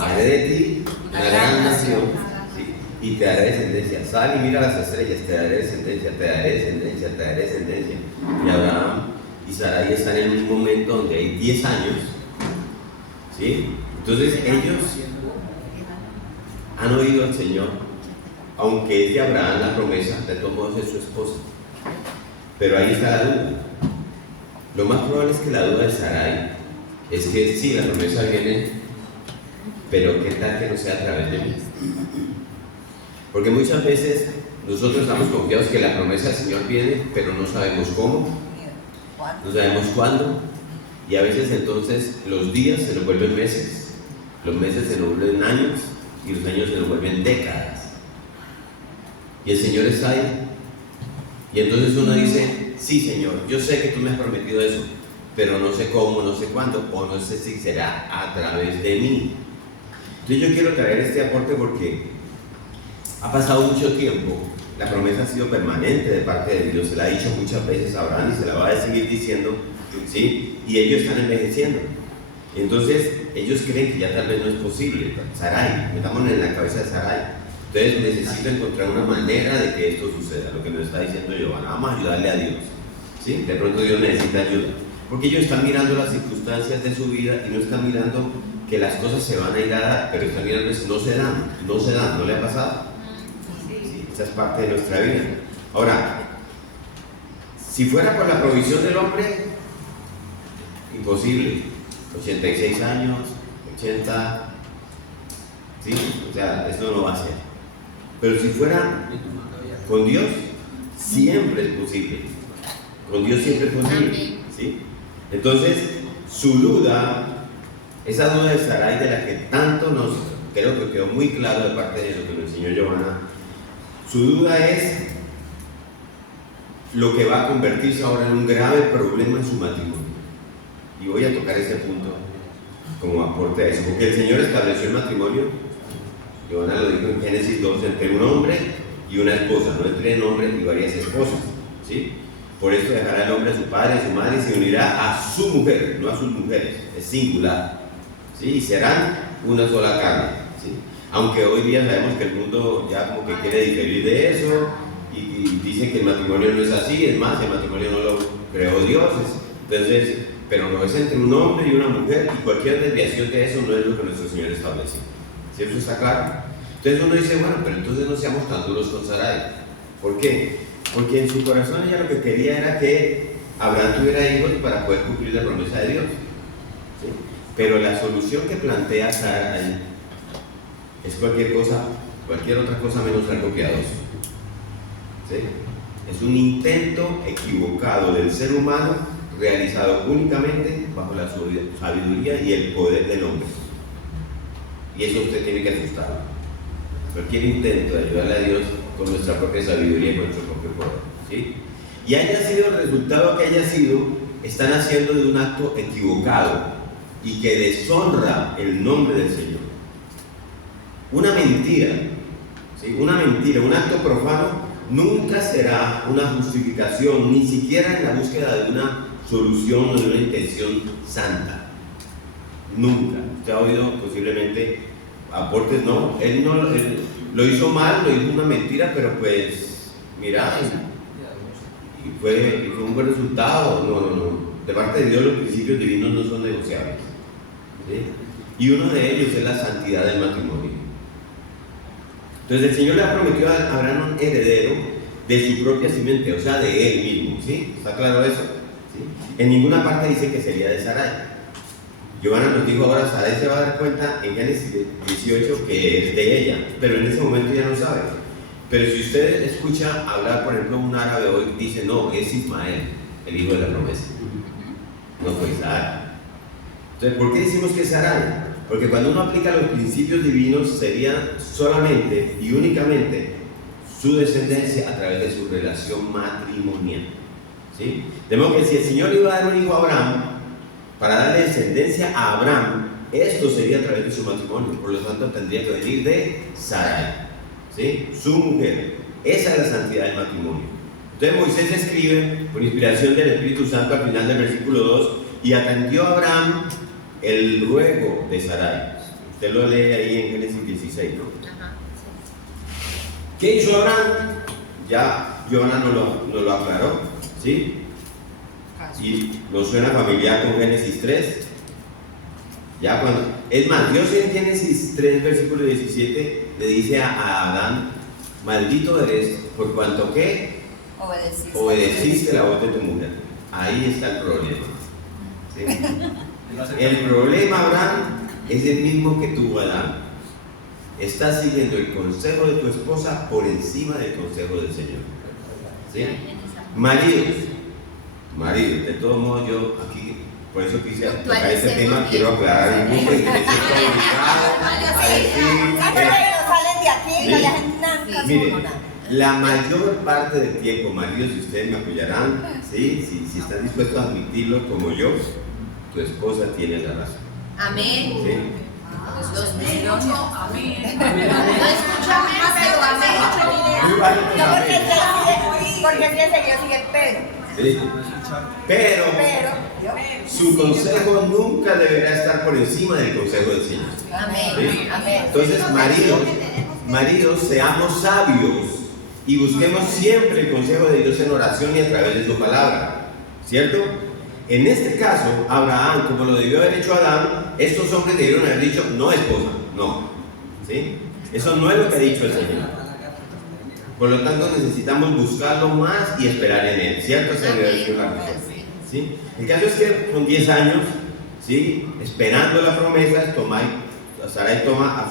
Haré de ti una gran nación, ¿sí? Y te daré descendencia. Sal y mira las estrellas, te daré descendencia, te daré descendencia, te daré descendencia. Y Abraham y Sarai están en un momento donde hay 10 años, ¿sí? Entonces ellos han oído al Señor, aunque es de Abraham la promesa, de todos modos es su esposa. Pero ahí está la duda. Lo más probable es que la duda de Sarai es que sí, la promesa viene, pero qué tal que no sea a través de mí. Porque muchas veces nosotros estamos confiados que la promesa del Señor viene, pero no sabemos cómo, no sabemos cuándo, y a veces entonces los días se nos vuelven meses, los meses se nos vuelven años, y los años se nos vuelven décadas. Y el Señor está ahí. Y entonces uno dice, sí Señor, yo sé que tú me has prometido eso, pero no sé cómo, no sé cuándo, o no sé si será a través de mí. Entonces yo quiero traer este aporte porque ha pasado mucho tiempo, la promesa ha sido permanente de parte de Dios, se la ha dicho muchas veces a Abraham y se la va a seguir diciendo, ¿sí? Y ellos están envejeciendo. Entonces ellos creen que ya tal vez no es posible. Sarai, metamos en la cabeza de Sarai. Entonces necesito encontrar una manera de que esto suceda, lo que nos está diciendo Giovanna. Vamos a ayudarle a Dios, ¿sí? De pronto Dios necesita ayuda, porque ellos están mirando las circunstancias de su vida y no están mirando que las cosas se van a ir a dar, pero están mirando que no se dan, ¿no le ha pasado? Sí, esa es parte de nuestra vida. Ahora, si fuera por la provisión del hombre, imposible. 86 años, 80, ¿sí? O sea, esto no va a ser. Pero si fuera con Dios, siempre es posible. Con Dios siempre es posible, ¿sí? Entonces, su duda, esa duda de Sarai de la que tanto nos, creo que quedó muy claro de parte de eso que nos enseñó Giovanna, su duda es lo que va a convertirse ahora en un grave problema en su matrimonio. Y voy a tocar ese punto como aporte a eso, porque el Señor estableció el matrimonio, Giovanna lo dijo en Génesis 2, entre un hombre y una esposa, no entre un hombre y varias esposas, ¿sí? Por esto dejará el hombre a su padre y a su madre y se unirá a su mujer, no a sus mujeres, es singular, ¿sí? Y serán una sola carne, ¿sí? Aunque hoy día sabemos que el mundo ya como que quiere diferir de eso y dice que el matrimonio no es así, es más, el matrimonio no lo creó Dios, entonces, pero no es entre un hombre y una mujer, y cualquier desviación de eso no es lo que nuestro Señor estableció. ¿Cierto? ¿Está claro? Entonces uno dice, bueno, pero entonces no seamos tan duros con Sarai. ¿Por qué? Porque en su corazón ella lo que quería era que Abraham tuviera hijos para poder cumplir la promesa de Dios, ¿sí? Pero la solución que plantea Sarai es cualquier otra cosa menos algo piadoso, ¿sí? Es un intento equivocado del ser humano realizado únicamente bajo la sabiduría y el poder del hombre. Y eso usted tiene que asustarlo. Cualquier intento de ayudarle a Dios con nuestra propia sabiduría y con nuestro propio poder, ¿sí? Y haya sido el resultado que haya sido, están haciendo de un acto equivocado y que deshonra el nombre del Señor. Una mentira, ¿sí? Una mentira, un acto profano nunca será una justificación, ni siquiera en la búsqueda de una solución o de una intención santa. Nunca. Usted ha oído posiblemente aportes, no, él lo hizo mal, lo hizo una mentira, pero pues, mira, y fue un buen resultado. No. De parte de Dios los principios divinos no son negociables, ¿sí? Y uno de ellos es la santidad del matrimonio. Entonces el Señor le ha prometido a Abraham un heredero de su propia simiente, o sea, de él mismo, ¿sí? ¿Está claro eso? ¿Sí? En ninguna parte dice que sería de Sarai. Giovanna nos dijo ahora, Sarai se va a dar cuenta en Génesis 18 que es de ella, pero en ese momento ya no sabe. Pero si usted escucha hablar, por ejemplo, un árabe hoy, dice, no, es Ismael, el hijo de la promesa. No fue Isaac. Entonces, ¿por qué decimos que es Sarai? Porque cuando uno aplica los principios divinos, sería solamente y únicamente su descendencia a través de su relación matrimonial, ¿sí? De modo que si el Señor iba a dar un hijo a Abraham, para darle descendencia a Abraham, esto sería a través de su matrimonio, por lo tanto tendría que venir de Sarai, ¿sí? Su mujer. Esa es la santidad del matrimonio. Entonces Moisés escribe, por inspiración del Espíritu Santo, al final del versículo 2, y atendió a Abraham el ruego de Sarai. Usted lo lee ahí en Génesis 16, ¿no? Ajá, ¿Qué hizo Abraham? Ya Joana nos lo aclaró, ¿sí? Y nos suena familiar con Génesis 3. Ya cuando, es más, Dios en Génesis 3, versículo 17, le dice a Adán: maldito eres por cuanto que obedeciste la voz de tu mujer. Ahí está el problema, ¿sí? El problema, Abraham, es el mismo que tuvo Adán. Estás siguiendo el consejo de tu esposa por encima del consejo del Señor, ¿sí? Maridos, de todos modos, yo aquí, por eso quise tocar este tema, quiero aclarar un punto y que me siento obligado a decir. Mire, la mayor parte del tiempo, maridos, y ustedes me apoyarán, ¿sí? Si están dispuestos a admitirlo como yo, tu esposa tiene la razón. amén. ¿Sí? Los escucho, amén. No escucho amén, pero Muy válido, amén. Porque es que seguido sigue el pero. ¿Sí? Pero su consejo nunca deberá estar por encima del consejo del Señor. Amén. ¿Sí? Amén. Entonces, maridos, seamos sabios y busquemos siempre el consejo de Dios en oración y a través de su palabra, ¿cierto? En este caso, Abraham, como lo debió haber hecho Adán, estos hombres debieron haber dicho: no, esposa, no, ¿sí? Eso no es lo que ha dicho el Señor. Por lo tanto, necesitamos buscarlo más y esperar en él, ¿cierto? ¿Sí? El caso es que con 10 años, ¿sí? Esperando la promesa, Sarai toma a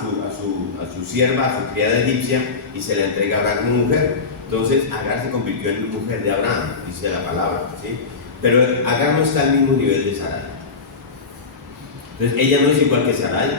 su sierva, a su criada egipcia, y se la entrega a Abraham como mujer. Entonces Agar se convirtió en mujer de Abraham, dice la palabra, ¿sí? Pero Agar no está al mismo nivel de Sarai. Entonces ella no es igual que Sarai,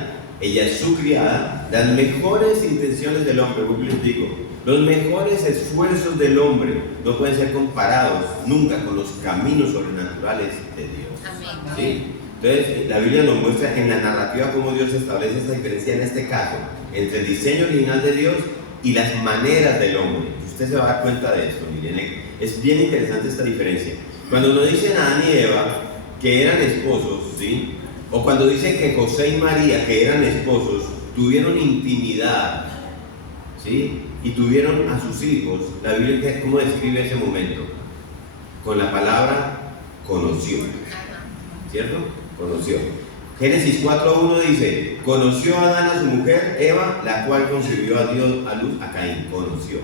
ella es su criada. Las mejores intenciones del hombre, como les digo, los mejores esfuerzos del hombre no pueden ser comparados nunca con los caminos sobrenaturales de Dios. amén. ¿Sí? Entonces, la Biblia nos muestra en la narrativa cómo Dios establece esta diferencia en este caso entre el diseño original de Dios y las maneras del hombre. Usted se va a dar cuenta de esto, miren, es bien interesante esta diferencia. Cuando nos dicen a Adán y Eva que eran esposos, ¿sí? O cuando dicen que José y María, que eran esposos, tuvieron intimidad, ¿sí? Y tuvieron a sus hijos, la Biblia, ¿cómo describe ese momento? Con la palabra conoció, ¿cierto? Conoció. Génesis 4:1 dice: conoció a Adán a su mujer Eva, la cual concibió a Dios a luz a Caín. Conoció,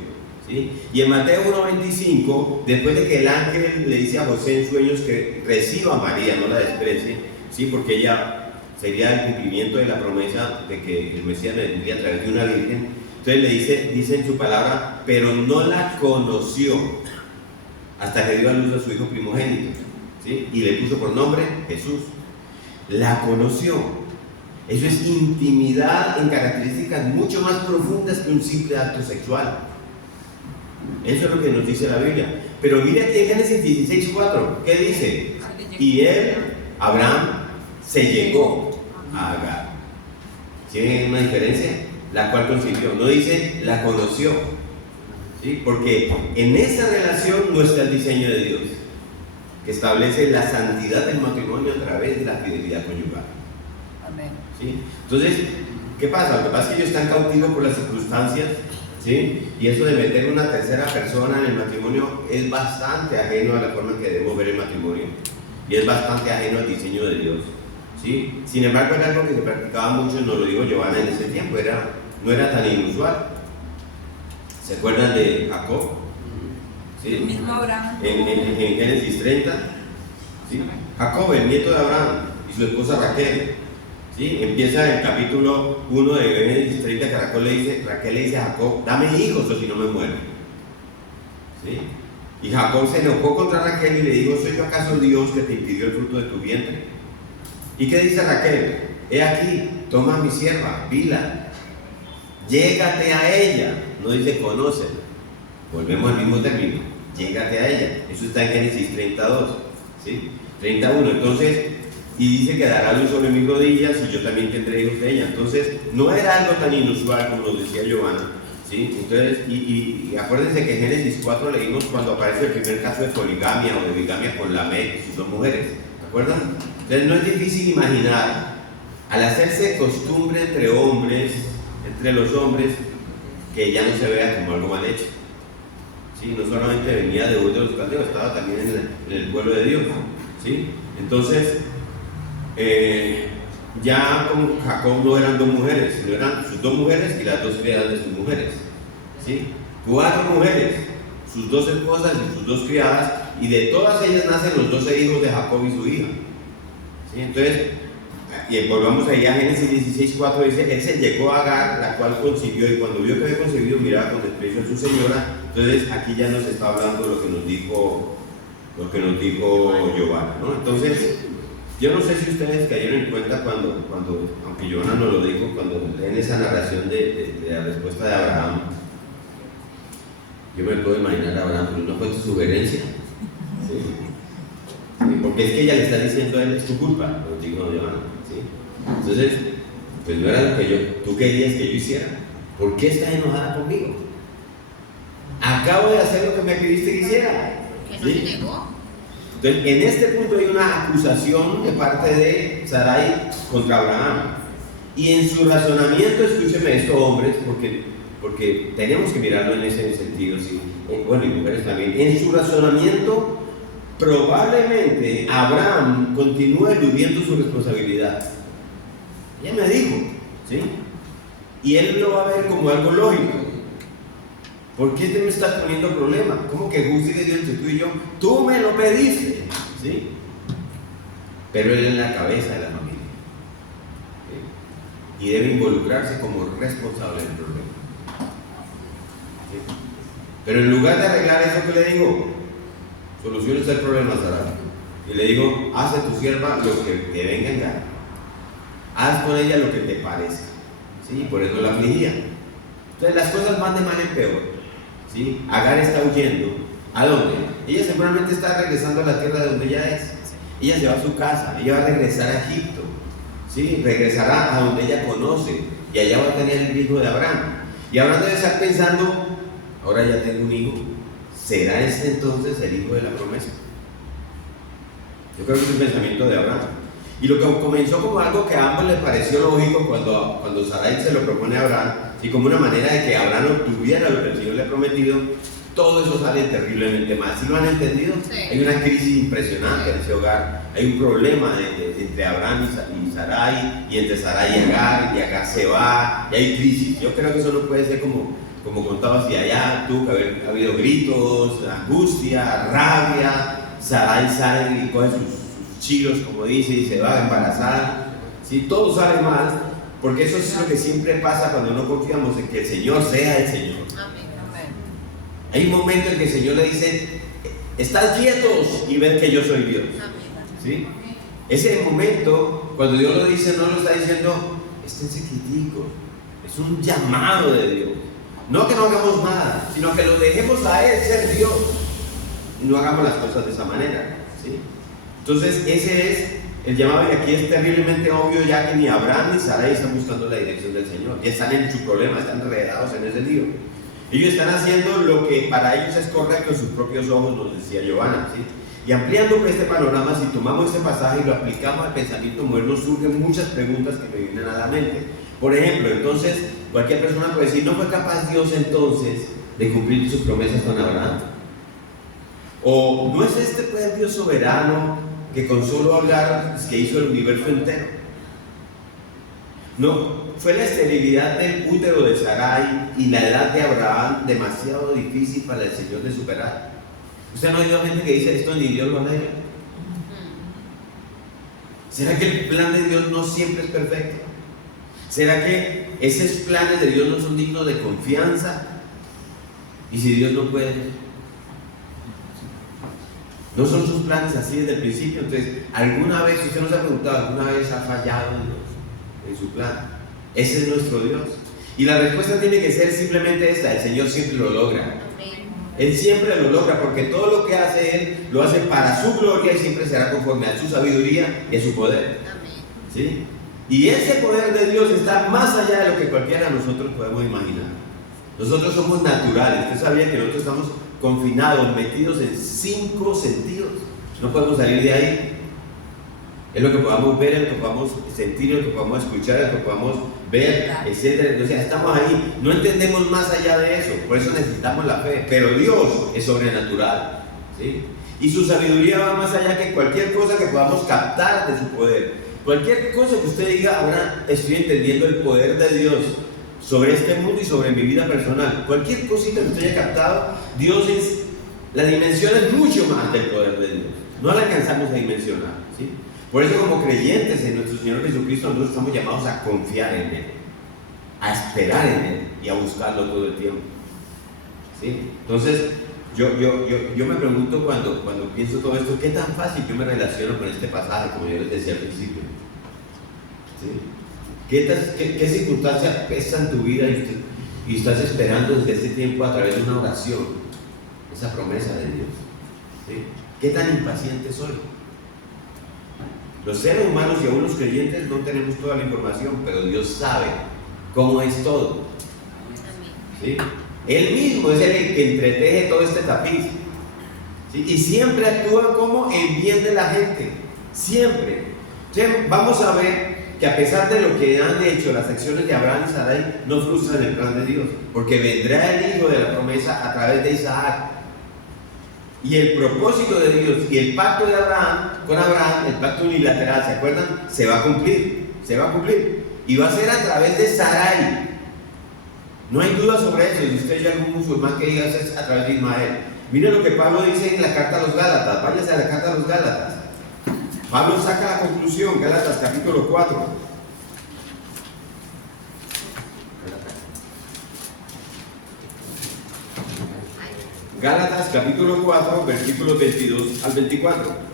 ¿sí? Y en Mateo 1:25, después de que el ángel le dice a José en sueños que reciba a María, no la desprecie, ¿sí? Porque ella sería el cumplimiento de la promesa de que el Mesías vendría a través de una virgen. Entonces le dice en su palabra: pero no la conoció hasta que dio a luz a su hijo primogénito, ¿sí? Y le puso por nombre Jesús. La conoció. Eso es intimidad en características mucho más profundas que un simple acto sexual. Eso es lo que nos dice la Biblia. Pero mira aquí en Génesis 16:4, ¿qué dice? Y él, Abraham, se llegó a Agar. ¿Tiene una diferencia? La cual concibió. No dice la conoció, ¿sí? Porque en esa relación no está el diseño de Dios, que establece la santidad del matrimonio a través de la fidelidad conyugal. Amén. ¿Sí? Entonces, ¿qué pasa? Lo que pasa es que ellos están cautivos por las circunstancias, ¿sí? Y eso de meter una tercera persona en el matrimonio es bastante ajeno a la forma en que debemos ver el matrimonio, y es bastante ajeno al diseño de Dios, ¿sí? Sin embargo, era algo que se practicaba mucho, nos lo digo Giovanna, en ese tiempo, no era tan inusual. ¿Se acuerdan de Jacob? ¿Sí? El mismo Abraham. En Génesis 30, ¿sí? Jacob, el nieto de Abraham, y su esposa Raquel, ¿sí? Empieza el capítulo 1 de Génesis 30, que Raquel le dice a Jacob: dame hijos o si no me muero, ¿sí? Y Jacob se enojó contra Raquel y le dijo: ¿soy yo acaso Dios que te impidió el fruto de tu vientre? ¿Y qué dice Raquel? He aquí, toma a mi sierva, Bila, llégate a ella. No dice conócela. Volvemos al mismo término, llégate a ella. Eso está en Génesis 32, ¿sí? 31. Entonces, y dice que dará luz sobre mis rodillas y yo también tendré hijos de ella. Entonces, no era algo tan inusual como lo decía Giovanna, ¿sí? Entonces, y acuérdense que en Génesis 4 leímos cuando aparece el primer caso de poligamia o de bigamia con Lamec y sus 2 mujeres, ¿se acuerdan? Entonces no es difícil imaginar, al hacerse costumbre entre hombres, entre los hombres, que ya no se vea como algo mal hecho. ¿Sí? No solamente venía de Ur de los Caldeos, estaba también en el pueblo de Dios. ¿Sí? Entonces, ya con Jacob no eran 2 mujeres, sino eran sus 2 mujeres y las 2 criadas de sus mujeres. ¿Sí? 4 mujeres, sus 2 esposas y sus 2 criadas, y de todas ellas nacen los 12 hijos de Jacob y su hija. ¿Sí? Entonces, y volvamos ahí a Génesis 16:4, dice, él se llegó a Agar, la cual concibió, y cuando vio que había concebido, miraba con desprecio a su señora. Entonces aquí ya nos está hablando lo que nos dijo Giovanna, ¿no? Entonces, yo no sé si ustedes cayeron en cuenta cuando aunque Giovanna no lo dijo, cuando leen esa narración de la respuesta de Abraham, yo me puedo imaginar a Abraham, pero no fue tu sugerencia. ¿Sí? Sí, porque es que ella le está diciendo a él, es tu culpa, lo digo Giovanna. ¿Sí? Entonces, pues no era lo que tú querías que yo hiciera. ¿Por qué estás enojada conmigo? Acabo de hacer lo que me pediste que hiciera. Que no ¿Sí? se negó. Entonces, en este punto hay una acusación de parte de Sarai contra Abraham. Y en su razonamiento, escúcheme esto, hombres, porque tenemos que mirarlo en ese sentido, ¿sí? Bueno, y mujeres también. En su razonamiento, probablemente Abraham continúa eludiendo su responsabilidad. Ella me dijo, ¿sí? Y él lo va a ver como algo lógico. ¿Por qué te me estás poniendo problema? ¿Cómo que justicia Dios entre tú y yo? Tú me lo pediste, ¿sí? Pero él es la cabeza de la familia, ¿sí? Y debe involucrarse como responsable del problema, ¿sí? Pero en lugar de arreglar eso, ¿qué le digo? Soluciona el problema, Sara. Y le digo, haz de tu sierva lo que te venga en gana. Haz con ella lo que te parezca, ¿sí? Por eso la afligía. Entonces las cosas van de mal en peor. ¿Sí? Agar está huyendo. ¿A dónde? Ella seguramente está regresando a la tierra de donde ella es. Ella se va a su casa, ella va a regresar a Egipto. ¿Sí? Regresará a donde ella conoce. Y allá va a tener el hijo de Abraham. Y Abraham debe estar pensando, ahora ya tengo un hijo. ¿Será este entonces el hijo de la promesa? Yo creo que es el pensamiento de Abraham. Y lo que comenzó como algo que a ambos les pareció lógico cuando Sarai se lo propone a Abraham, y como una manera de que Abraham obtuviera lo que el Señor le ha prometido, todo eso sale terriblemente mal. ¿Sí lo han entendido? Sí. Hay una crisis impresionante en ese hogar. Hay un problema entre Abraham y Sarai, y entre Sarai y Agar se va, y hay crisis. Yo creo que eso no puede ser como contaba hacia allá. Tuvo que haber habido gritos, angustia, rabia. Sarai sale y coge sus chiros, como dice, y se va a embarazar. ¿Sí? Todo sale mal, porque eso es lo que siempre pasa cuando no confiamos en que el Señor sea el Señor. Amén. Hay un momento en que el Señor le dice, estad quietos y ven que yo soy Dios. ¿Sí? Ese momento, cuando Dios lo dice, no lo está diciendo, esténse quieticos. Es un llamado de Dios. No que no hagamos nada, sino que lo dejemos a Él ser Dios y no hagamos las cosas de esa manera. ¿Sí? Entonces ese es el llamado, y aquí es terriblemente obvio ya que ni Abraham ni Sarai están buscando la dirección del Señor, ya están en su problema, están enredados en ese lío. Ellos están haciendo lo que para ellos es correcto en sus propios ojos, nos decía Giovanna, ¿sí? Y ampliando este panorama, si tomamos este pasaje y lo aplicamos al pensamiento moderno, surgen muchas preguntas que me vienen a la mente. Por ejemplo, entonces, cualquier persona puede decir, ¿no fue capaz Dios entonces de cumplir sus promesas con Abraham? ¿O no es este pues el Dios soberano que con solo hablar es que hizo el universo entero? No, fue la esterilidad del útero de Sarai y la edad de Abraham demasiado difícil para el Señor de superar. ¿Usted no ha oído gente que dice esto ni Dios lo hará? ¿Será que el plan de Dios no siempre es perfecto? ¿Será que esos planes de Dios no son dignos de confianza? ¿Y si Dios no puede? ¿No son sus planes así desde el principio? Entonces, ¿alguna vez, usted nos ha preguntado, alguna vez ha fallado Dios en su plan? Ese es nuestro Dios. Y la respuesta tiene que ser simplemente esta: el Señor siempre lo logra. Él siempre lo logra, porque todo lo que hace Él lo hace para su gloria y siempre será conforme a su sabiduría y a su poder. ¿Sí? Y ese poder de Dios está más allá de lo que cualquiera de nosotros podemos imaginar. Nosotros somos naturales. Usted sabía que nosotros estamos confinados, metidos en 5 sentidos. No podemos salir de ahí. Es lo que podamos ver, es lo que podamos sentir, es lo que podamos escuchar, es lo que podamos ver, etc. O sea, estamos ahí. No entendemos más allá de eso. Por eso necesitamos la fe. Pero Dios es sobrenatural, ¿sí? Y su sabiduría va más allá que cualquier cosa que podamos captar de su poder. Cualquier cosa que usted diga, ahora estoy entendiendo el poder de Dios sobre este mundo y sobre mi vida personal. Cualquier cosita que usted haya captado, Dios es, la dimensión es mucho más del poder de Dios. No la alcanzamos a dimensionar, ¿sí? Por eso, como creyentes en nuestro Señor Jesucristo, nosotros estamos llamados a confiar en Él, a esperar en Él y a buscarlo todo el tiempo, ¿sí? Entonces, yo me pregunto cuando pienso todo esto, ¿qué tan fácil yo me relaciono con este pasaje, como yo les decía al principio? ¿Sí? ¿Qué circunstancia pesa en tu vida y estás esperando desde este tiempo a través de una oración esa promesa de Dios? ¿Sí? ¿Qué tan impaciente soy? Los seres humanos y aún los creyentes no tenemos toda la información, pero Dios sabe cómo es todo, ¿sí? Él mismo es el que entreteje todo este tapiz, ¿sí? Y siempre actúa como en bien de la gente, siempre. Entonces, vamos a ver que a pesar de lo que han hecho las acciones de Abraham y Sarai, no frustran el plan de Dios, porque vendrá el hijo de la promesa a través de Isaac. Y el propósito de Dios y el pacto de Abraham con Abraham, el pacto unilateral, ¿se acuerdan? Se va a cumplir, y va a ser a través de Sarai. No hay duda sobre eso. Si usted hay algún musulmán que diga es a través de Ismael. Mire lo que Pablo dice en la carta a los Gálatas. Váyase a la carta a los Gálatas. Pablo saca la conclusión, Gálatas capítulo 4. Gálatas capítulo 4, versículos 22 al 24.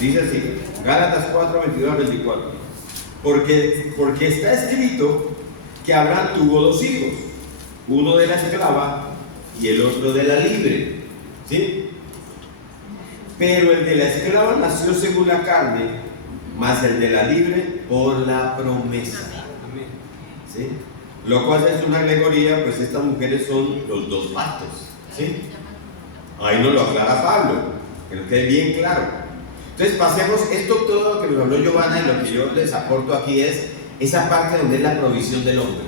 Dice así, Gálatas 4, 22 al 24. Porque está escrito que Abraham tuvo 2 hijos, uno de la esclava y el otro de la libre, ¿sí? Pero el de la esclava nació según la carne, más el de la libre por la promesa, ¿sí? Lo cual es una alegoría, pues estas mujeres son los 2 pactos, ¿sí? Ahí nos lo aclara Pablo, que nos quede bien claro. Entonces pasemos, esto todo lo que nos habló Giovanna y lo que yo les aporto aquí es esa parte donde es la provisión del hombre.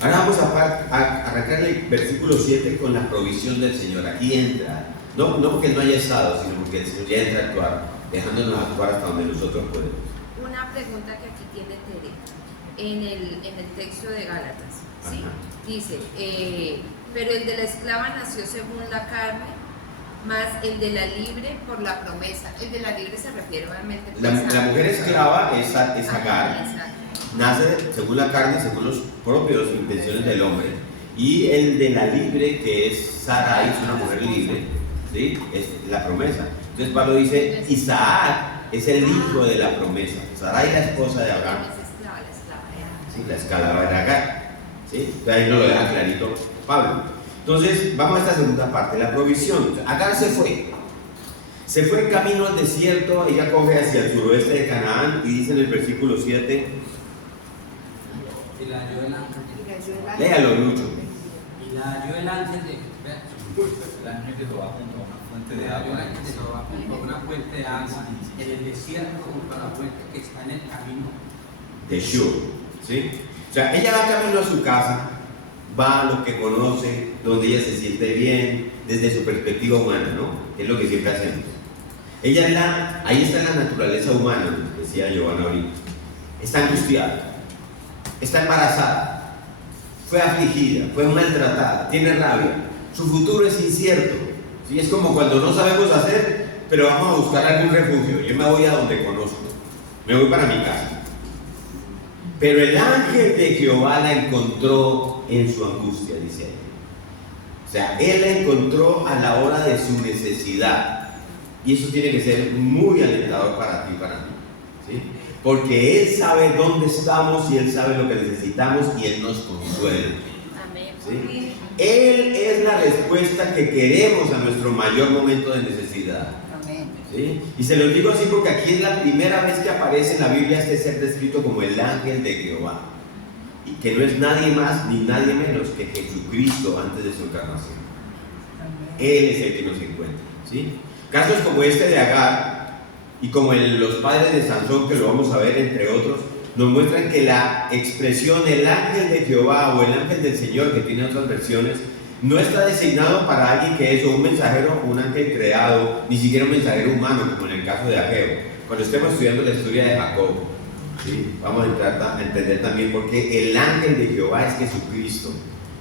Ahora vamos a arrancar el versículo 7 con la provisión del Señor. Aquí entra, no porque Él no haya estado, sino porque el Señor ya entra a actuar, dejándonos actuar hasta donde nosotros podemos. Una pregunta que aquí tiene Tere, en el texto de Gálatas, ¿sí? Dice, pero el de la esclava nació según la carne, más el de la libre por la promesa. El de la libre se refiere obviamente La mujer esclava es Agar, nace según la carne, según los propios intenciones del hombre, y el de la libre, que es Sarai, es una mujer libre, ¿sí? Es la promesa. Entonces Pablo dice, Isaac es el hijo de la promesa, Sarai la esposa de Agar. Sí, la esclava era Agar, ¿sí? Ahí nos lo deja clarito Pablo. Entonces, vamos a esta segunda parte, la provisión. Agar se fue camino al desierto, ella coge hacia el suroeste de Canaán y dice en el versículo 7, y la halló el ángel. Léalo, Lucho. Y la halló el ángel de Jehová junto a una fuente de agua. Junto a una fuente de agua en el desierto, junto a la fuente que está en el camino de Shur, ¿sí? O sea, ella va camino a su casa, va a lo que conoce, donde ella se siente bien, desde su perspectiva humana, ¿no? Que es lo que siempre hacemos. Ahí está la naturaleza humana, decía Giovanna ahorita. Está angustiada, está embarazada, fue afligida, fue maltratada, tiene rabia, su futuro es incierto, ¿sí? Es como cuando no sabemos hacer, pero vamos a buscar algún refugio. Yo me voy a donde conozco, me voy para mi casa. Pero el ángel de Jehová la encontró en su angustia, dice ahí. O sea, él la encontró a la hora de su necesidad. Y eso tiene que ser muy alentador para ti y para mí, ¿sí? Porque él sabe dónde estamos y él sabe lo que necesitamos y él nos consuela. ¿sí? Él es la respuesta que queremos a nuestro mayor momento de necesidad. Amén. ¿Sí? Y se los digo así porque aquí es la primera vez que aparece en la Biblia este ser descrito como el ángel de Jehová. Y que no es nadie más ni nadie menos que Jesucristo antes de su encarnación. Amén. Él es el que nos encuentra. ¿Sí? Casos como este de Agar y como los padres de Sansón, que lo vamos a ver entre otros, nos muestran que la expresión el ángel de Jehová o el ángel del Señor, que tiene otras versiones, no está designado para alguien que es o un mensajero o un ángel creado, ni siquiera un mensajero humano, como en el caso de Ageo. Cuando estemos estudiando la historia de Jacob, ¿sí? Vamos a entrar a entender también por qué el ángel de Jehová es Jesucristo,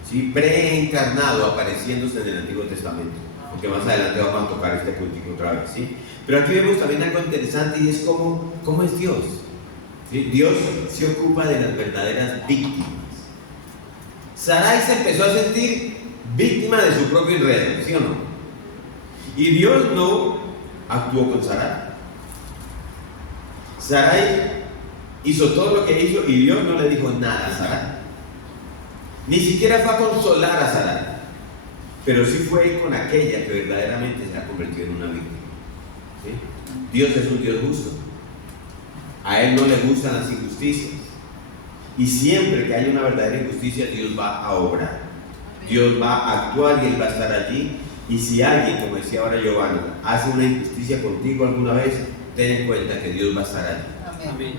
¿sí? Preencarnado, apareciéndose en el Antiguo Testamento, porque más adelante vamos a tocar este puntico otra vez, ¿sí? Pero aquí vemos también algo interesante y es cómo es Dios. ¿Sí? Dios se ocupa de las verdaderas víctimas. Sarai se empezó a sentir víctima de su propio enredo, ¿sí o no? Y Dios no actuó con Sarai. Sarai hizo todo lo que hizo y Dios no le dijo nada a Sarai. Ni siquiera fue a consolar a Sarai, pero sí fue con aquella que verdaderamente se ha convertido en una víctima. ¿Sí? Dios es un Dios justo. A Él no le gustan las injusticias. Y siempre que haya una verdadera injusticia, Dios va a obrar. Dios va a actuar y Él va a estar allí. Y si alguien, como decía ahora Giovanna, hace una injusticia contigo alguna vez, ten en cuenta que Dios va a estar allí. Amén.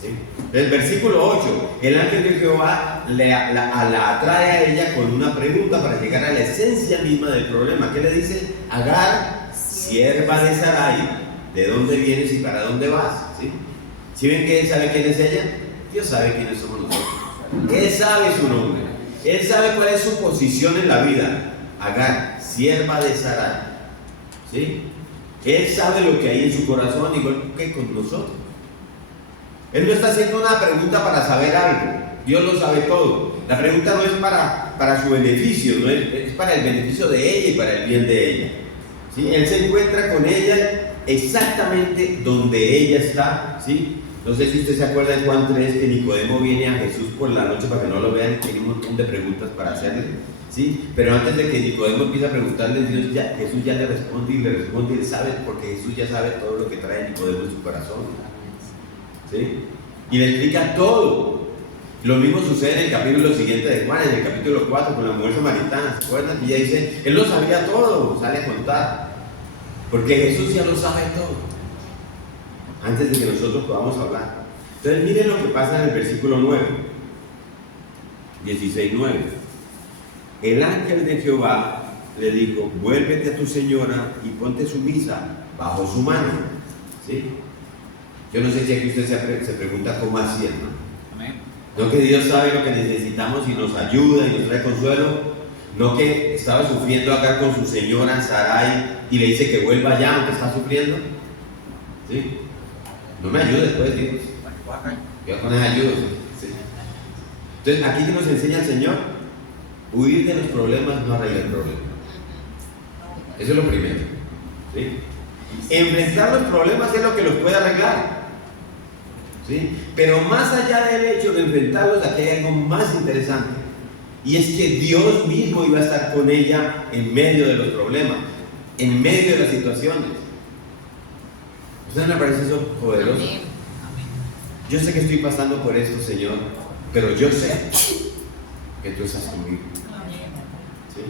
¿Sí? El versículo 8, el ángel de Jehová la atrae a ella con una pregunta para llegar a la esencia misma del problema. ¿Qué le dice? Agar, sierva de Sarai, ¿de dónde vienes y para dónde vas? ¿Sí? ¿Sí ven que Él sabe quién es ella? Dios sabe quiénes somos nosotros. Él sabe su nombre. Él sabe cuál es su posición en la vida. Agar, sierva de Sarai. ¿Sí? Él sabe lo que hay en su corazón, igual que con nosotros. Él no está haciendo una pregunta para saber algo. Dios lo sabe todo. La pregunta no es para su beneficio, no es para el beneficio de ella y para el bien de ella. ¿Sí? Él se encuentra con ella exactamente donde ella está. ¿Sí? No sé si usted se acuerda en Juan 3 que Nicodemo viene a Jesús por la noche para que no lo vean, tiene un montón de preguntas para hacerle. ¿Sí? Pero antes de que Nicodemo empiece a preguntarle, Jesús ya le responde y le sabe, porque Jesús ya sabe todo lo que trae Nicodemo en su corazón. ¿Sí? Y le explica todo. Lo mismo sucede en el capítulo siguiente de Juan, en el capítulo 4 con la mujer samaritana. ¿Se acuerdan? Y ella dice, Él lo sabía todo, sale a contar. Porque Jesús ya lo sabe todo, antes de que nosotros podamos hablar. Entonces miren lo que pasa en el versículo 9, 16:9. El ángel de Jehová le dijo, vuélvete a tu señora y ponte sumisa bajo su mano. ¿Sí? Yo no sé si aquí usted se pregunta cómo hacía, ¿no? Amén. No que Dios sabe lo que necesitamos y nos ayuda y nos trae consuelo. No que estaba sufriendo acá con su señora Sarai y le dice que vuelva allá aunque está sufriendo. ¿Sí? No me ayudes, pues, Dios. Yo con esa ayuda. ¿Sí? Entonces, aquí que nos enseña el Señor, huir de los problemas no arregla el problema. Eso es lo primero. ¿Sí? Enfrentar los problemas es lo que los puede arreglar. ¿Sí? Pero más allá del hecho de enfrentarlos, aquí hay algo más interesante. Y es que Dios mismo iba a estar con ella en medio de los problemas, en medio de las situaciones. ¿Ustedes me parece eso poderoso? Amén. Yo sé que estoy pasando por esto, Señor, pero yo sé que tú estás conmigo. ¿Sí?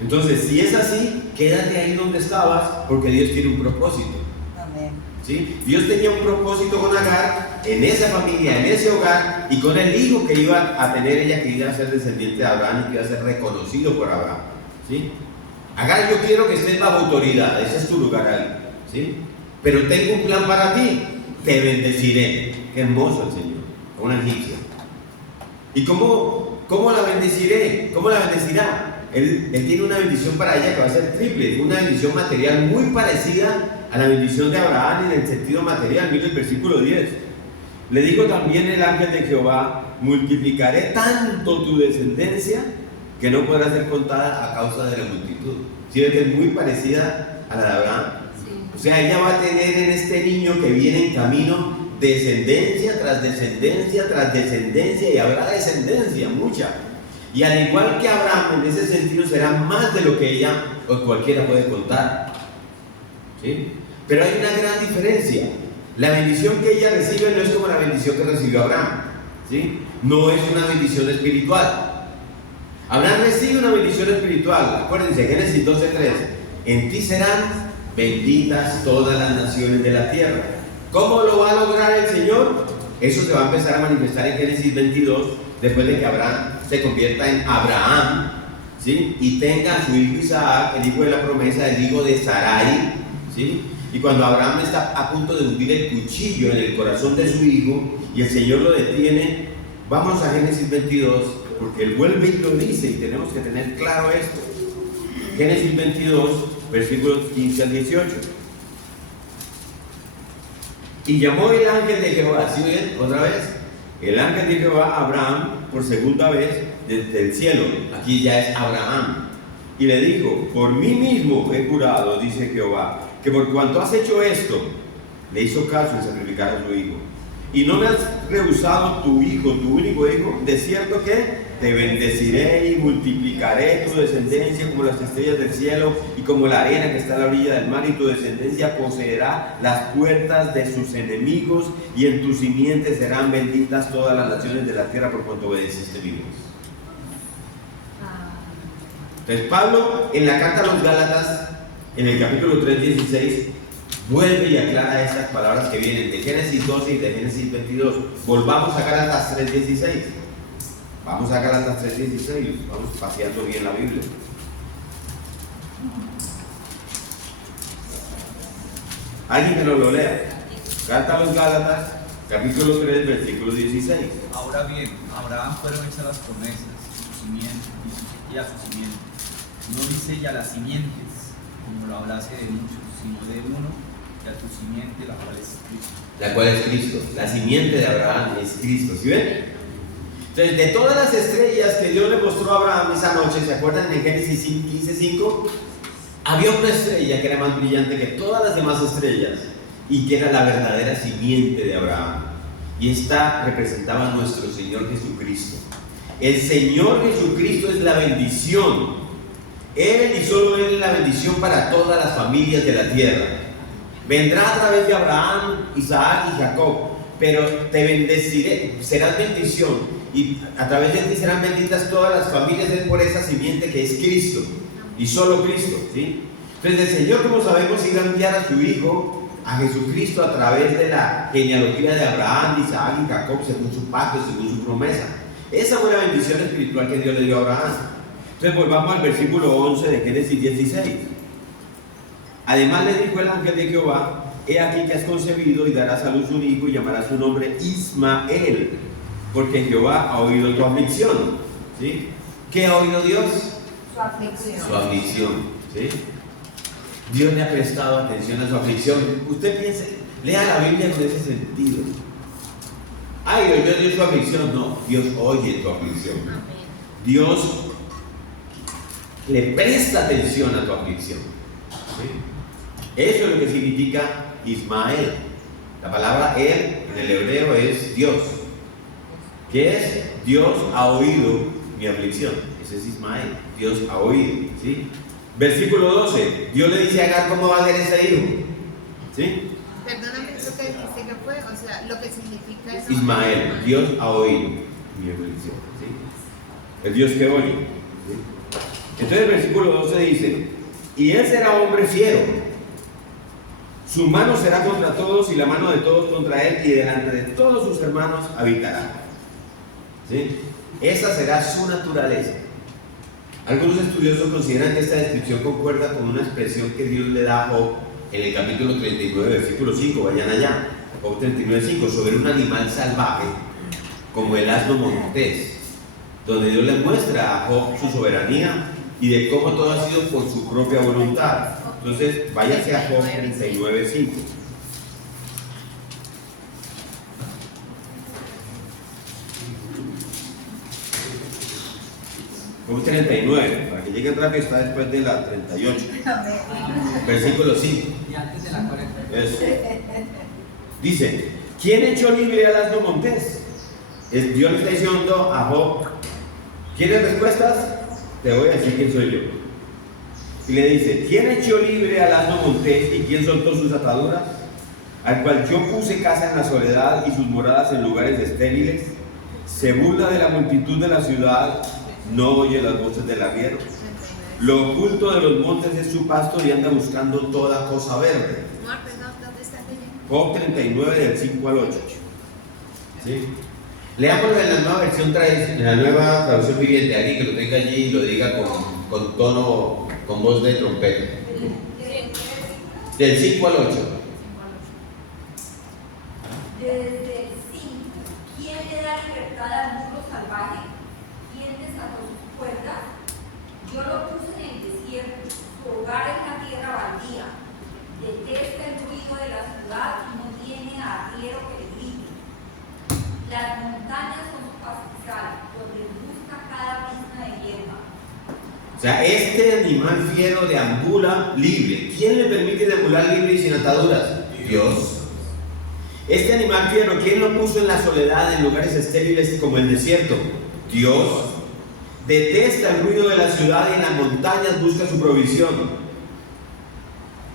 Entonces, si es así, quédate ahí donde estabas, porque Dios tiene un propósito. Amén. ¿Sí? Dios tenía un propósito con Agar, en esa familia, en ese hogar, y con el hijo que iba a tener ella, que iba a ser descendiente de Abraham y que iba a ser reconocido por Abraham. ¿Sí? Agar, yo quiero que estés bajo autoridad, ese es tu lugar ahí. ¿Sí? Pero tengo un plan para ti, te bendeciré. Qué hermoso el Señor, una egipcia. ¿Y cómo la bendeciré? ¿Cómo la bendecirá? Él tiene una bendición para ella que va a ser triple, una bendición material muy parecida a la bendición de Abraham en el sentido material. Mira el versículo 10. Le dijo también el ángel de Jehová, multiplicaré tanto tu descendencia que no podrá ser contada a causa de la multitud. ¿Sí ven que es muy parecida a la de Abraham? O sea, ella va a tener en este niño que viene en camino descendencia tras descendencia tras descendencia, y habrá descendencia mucha. Y al igual que Abraham, en ese sentido será más de lo que ella o cualquiera puede contar. ¿Sí? Pero hay una gran diferencia. La bendición que ella recibe no es como la bendición que recibió Abraham. ¿Sí? No es una bendición espiritual. Abraham recibe una bendición espiritual. Acuérdense, Génesis 12:3. En ti serán benditas todas las naciones de la tierra. ¿Cómo lo va a lograr el Señor? Eso se va a empezar a manifestar en Génesis 22, después de que Abraham se convierta en Abraham, ¿sí? Y tenga a su hijo Isaac, el hijo de la promesa, el hijo de Sarai, ¿sí? Y cuando Abraham está a punto de hundir el cuchillo en el corazón de su hijo y el Señor lo detiene, vamos a Génesis 22, porque él vuelve y lo dice y tenemos que tener claro esto. Génesis 22, versículos 15 al 18. Y llamó el ángel de Jehová, ¿sí bien? Otra vez, el ángel de Jehová a Abraham por segunda vez desde el cielo, aquí ya es Abraham, y le dijo: por mí mismo he jurado, dice Jehová, que por cuanto has hecho esto, le hizo caso en sacrificar a su hijo, y no me has rehusado tu hijo, tu único hijo, de cierto que te bendeciré y multiplicaré tu descendencia como las estrellas del cielo y como la arena que está a la orilla del mar, y tu descendencia poseerá las puertas de sus enemigos, y en tu simiente serán benditas todas las naciones de la tierra por cuanto obedeciste mi voz. Entonces Pablo, en la carta a los Gálatas, en el capítulo 3:16, vuelve y aclara estas palabras que vienen de Génesis 12 y de Génesis 22. Volvamos a Gálatas 3:16. Vamos a Gálatas 3:16. Vamos paseando bien la Biblia. Alguien que nos lo lea. Carta a los Gálatas, capítulo 3, versículo 16. Ahora bien, a Abraham fueron hechas las promesas, su simiente y a su simiente. No dice ya las simientes, como lo hablase de muchos, sino de uno, y a tu simiente, la cual es Cristo. La cual es Cristo. La simiente de Abraham es Cristo. ¿Sí ven? Entonces, de todas las estrellas que Dios le mostró a Abraham esa noche, ¿se acuerdan en Génesis 15:5? Había una estrella que era más brillante que todas las demás estrellas y que era la verdadera simiente de Abraham. Y esta representaba a nuestro Señor Jesucristo. El Señor Jesucristo es la bendición. Él y solo Él es la bendición para todas las familias de la tierra. Vendrá a través de Abraham, Isaac y Jacob, pero te bendeciré, serás bendición. Y a través de ti serán benditas todas las familias por esa simiente que es Cristo, y solo Cristo, ¿sí? Entonces el Señor, como sabemos, iba a enviar a su Hijo, a Jesucristo, a través de la genealogía de Abraham, Isaac y Jacob, según su pacto, según su promesa. Esa fue la bendición espiritual que Dios le dio a Abraham. Entonces volvamos al versículo 11 de Génesis 16. Además le dijo el ángel de Jehová: he aquí que has concebido y darás a luz un hijo y llamarás su nombre Ismael, porque Jehová ha oído tu aflicción. ¿Sí? ¿Qué ha oído Dios? Su aflicción. Su aflicción. ¿Sí? Dios le ha prestado atención a su aflicción. Usted piense, lea la Biblia en ese sentido. Ay, Dios dio su aflicción. No, Dios oye tu aflicción. Dios le presta atención a tu aflicción. ¿Sí? Eso es lo que significa Ismael. La palabra él en el hebreo es Dios. ¿Qué es? Dios ha oído mi aflicción. Ese es Ismael. Dios ha oído. ¿Sí? Versículo 12. Dios le dice a Agar cómo va a ser ese hijo. ¿Sí? Perdóname, eso que dijiste que fue, o sea, lo que significa eso. Ismael. Dios ha oído mi aflicción. ¿Sí? El Dios que oye. ¿Sí? Entonces el versículo 12 dice: y él será hombre fiero, su mano será contra todos y la mano de todos contra él, y delante de todos sus hermanos habitará. ¿Sí? Esa será su naturaleza. Algunos estudiosos consideran que esta descripción concuerda con una expresión que Dios le da a Job en el capítulo 39, versículo 5, vayan allá, Job 39, 5, sobre un animal salvaje como el asno montés, donde Dios le muestra a Job su soberanía y de cómo todo ha sido por su propia voluntad. Entonces, váyase a Job 39, 5. Job 39, para que lleguen rápido, está después de la 38. Versículo 5. Y antes de la 40. Eso. Dice: ¿quién echó libre al asno montés? Dios le está diciendo a Job ¿Quieres respuestas? Te voy a decir quién soy yo. Y le dice: ¿quién echó libre al asno montés y quién soltó sus ataduras? Al cual yo puse casa en la soledad y sus moradas en lugares estériles. Se burla de la multitud de la ciudad, no oye las voces del arriero. Lo oculto de los montes es su pasto y anda buscando toda cosa verde. ¿Dónde está leyendo? Job 39 del 5 al 8. ¿Sí? Leámoslo en la nueva versión, en la nueva traducción viviente. Alguien que lo tenga allí y lo diga con tono, con voz de trompeta. Del 5 al 8. Desde el 5, ¿quién le da libertad al burro salvaje? ¿Quién desató sus cuerdas? Yo lo puse en el desierto, su hogar es la tierra baldía. Detesta el ruido de la ciudad y no tiene arriero que le grite. Las montañas son su pastizal, donde busca cada brizna de hierba. O sea, este animal fiero deambula libre. ¿Quién le permite deambular libre y sin ataduras? Dios. Este animal fiero, ¿quién lo puso en la soledad, en lugares estériles como el desierto? Dios. Detesta el ruido de la ciudad y en las montañas busca su provisión.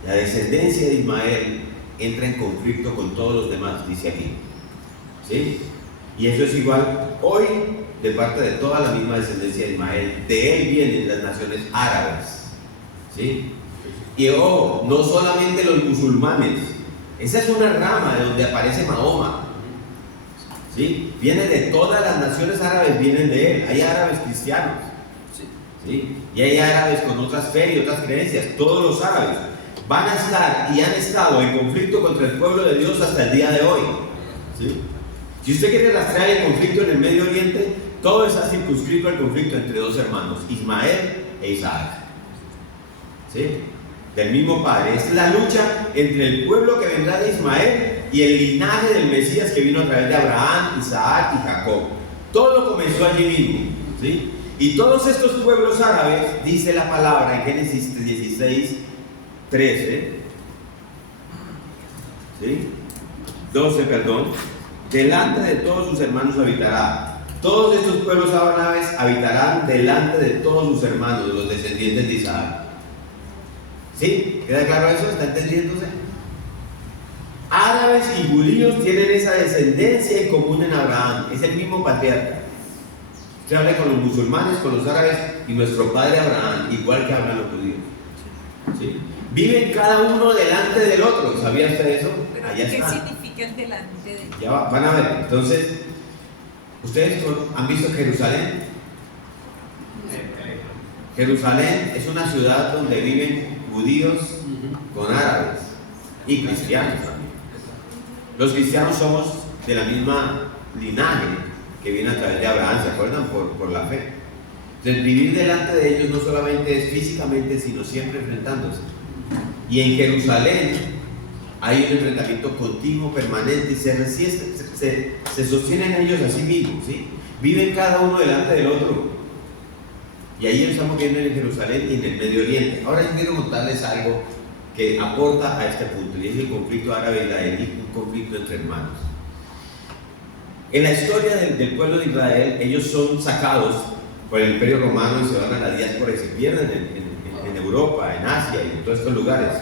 La descendencia de Ismael entra en conflicto con todos los demás, dice aquí. ¿Sí? Y eso es igual hoy de parte de toda la misma descendencia de Ismael. De él vienen las naciones árabes. ¿Sí? Y ojo, no solamente los musulmanes. Esa es una rama de donde aparece Mahoma. ¿Sí? Viene de todas las naciones árabes, vienen de él. Hay árabes cristianos. ¿Sí? Y hay árabes con otras fe y otras creencias. Todos los árabes van a estar y han estado en conflicto contra el pueblo de Dios hasta el día de hoy. ¿Sí? Si usted quiere rastrear el conflicto en el Medio Oriente, todo está circunscrito al conflicto entre dos hermanos, Ismael e Isaac. ¿Sí? Del mismo padre. Es la lucha entre el pueblo que vendrá de Ismael y el linaje del Mesías que vino a través de Abraham, Isaac y Jacob. Todo comenzó allí mismo. ¿Sí? Y todos estos pueblos árabes, dice la palabra en Génesis 16, 13, ¿sí? 12, perdón. Delante de todos sus hermanos habitará. Todos estos pueblos árabes habitarán delante de todos sus hermanos, los descendientes de Isaac. ¿Sí? ¿Queda claro eso? ¿Está entendiéndose? Árabes y judíos tienen esa descendencia en común en Abraham. Es el mismo patriarca. Usted habla con los musulmanes, con los árabes y nuestro padre Abraham, igual que hablan los judíos. ¿Sí? Viven cada uno delante del otro. ¿Sabía usted eso? Pero Allá ¿qué está. significa el delante de? Ya van a ver. Entonces, ¿ustedes han visto Jerusalén? Jerusalén es una ciudad donde viven judíos con árabes y cristianos también. Los cristianos somos de la misma linaje que viene a través de Abraham, ¿se acuerdan? Por la fe. Entonces, vivir delante de ellos no solamente es físicamente, sino siempre enfrentándose. Y en Jerusalén hay un enfrentamiento continuo, permanente, y se sostienen ellos a sí mismos, ¿sí? Viven cada uno delante del otro. Y ahí estamos viendo en Jerusalén y en el Medio Oriente. Ahora yo quiero contarles algo que aporta a este punto, y es el conflicto árabe-israelí, un conflicto entre hermanos. En la historia del pueblo de Israel, ellos son sacados por el Imperio Romano y se van a la diáspora y se pierden en Europa, en Asia y en todos estos lugares.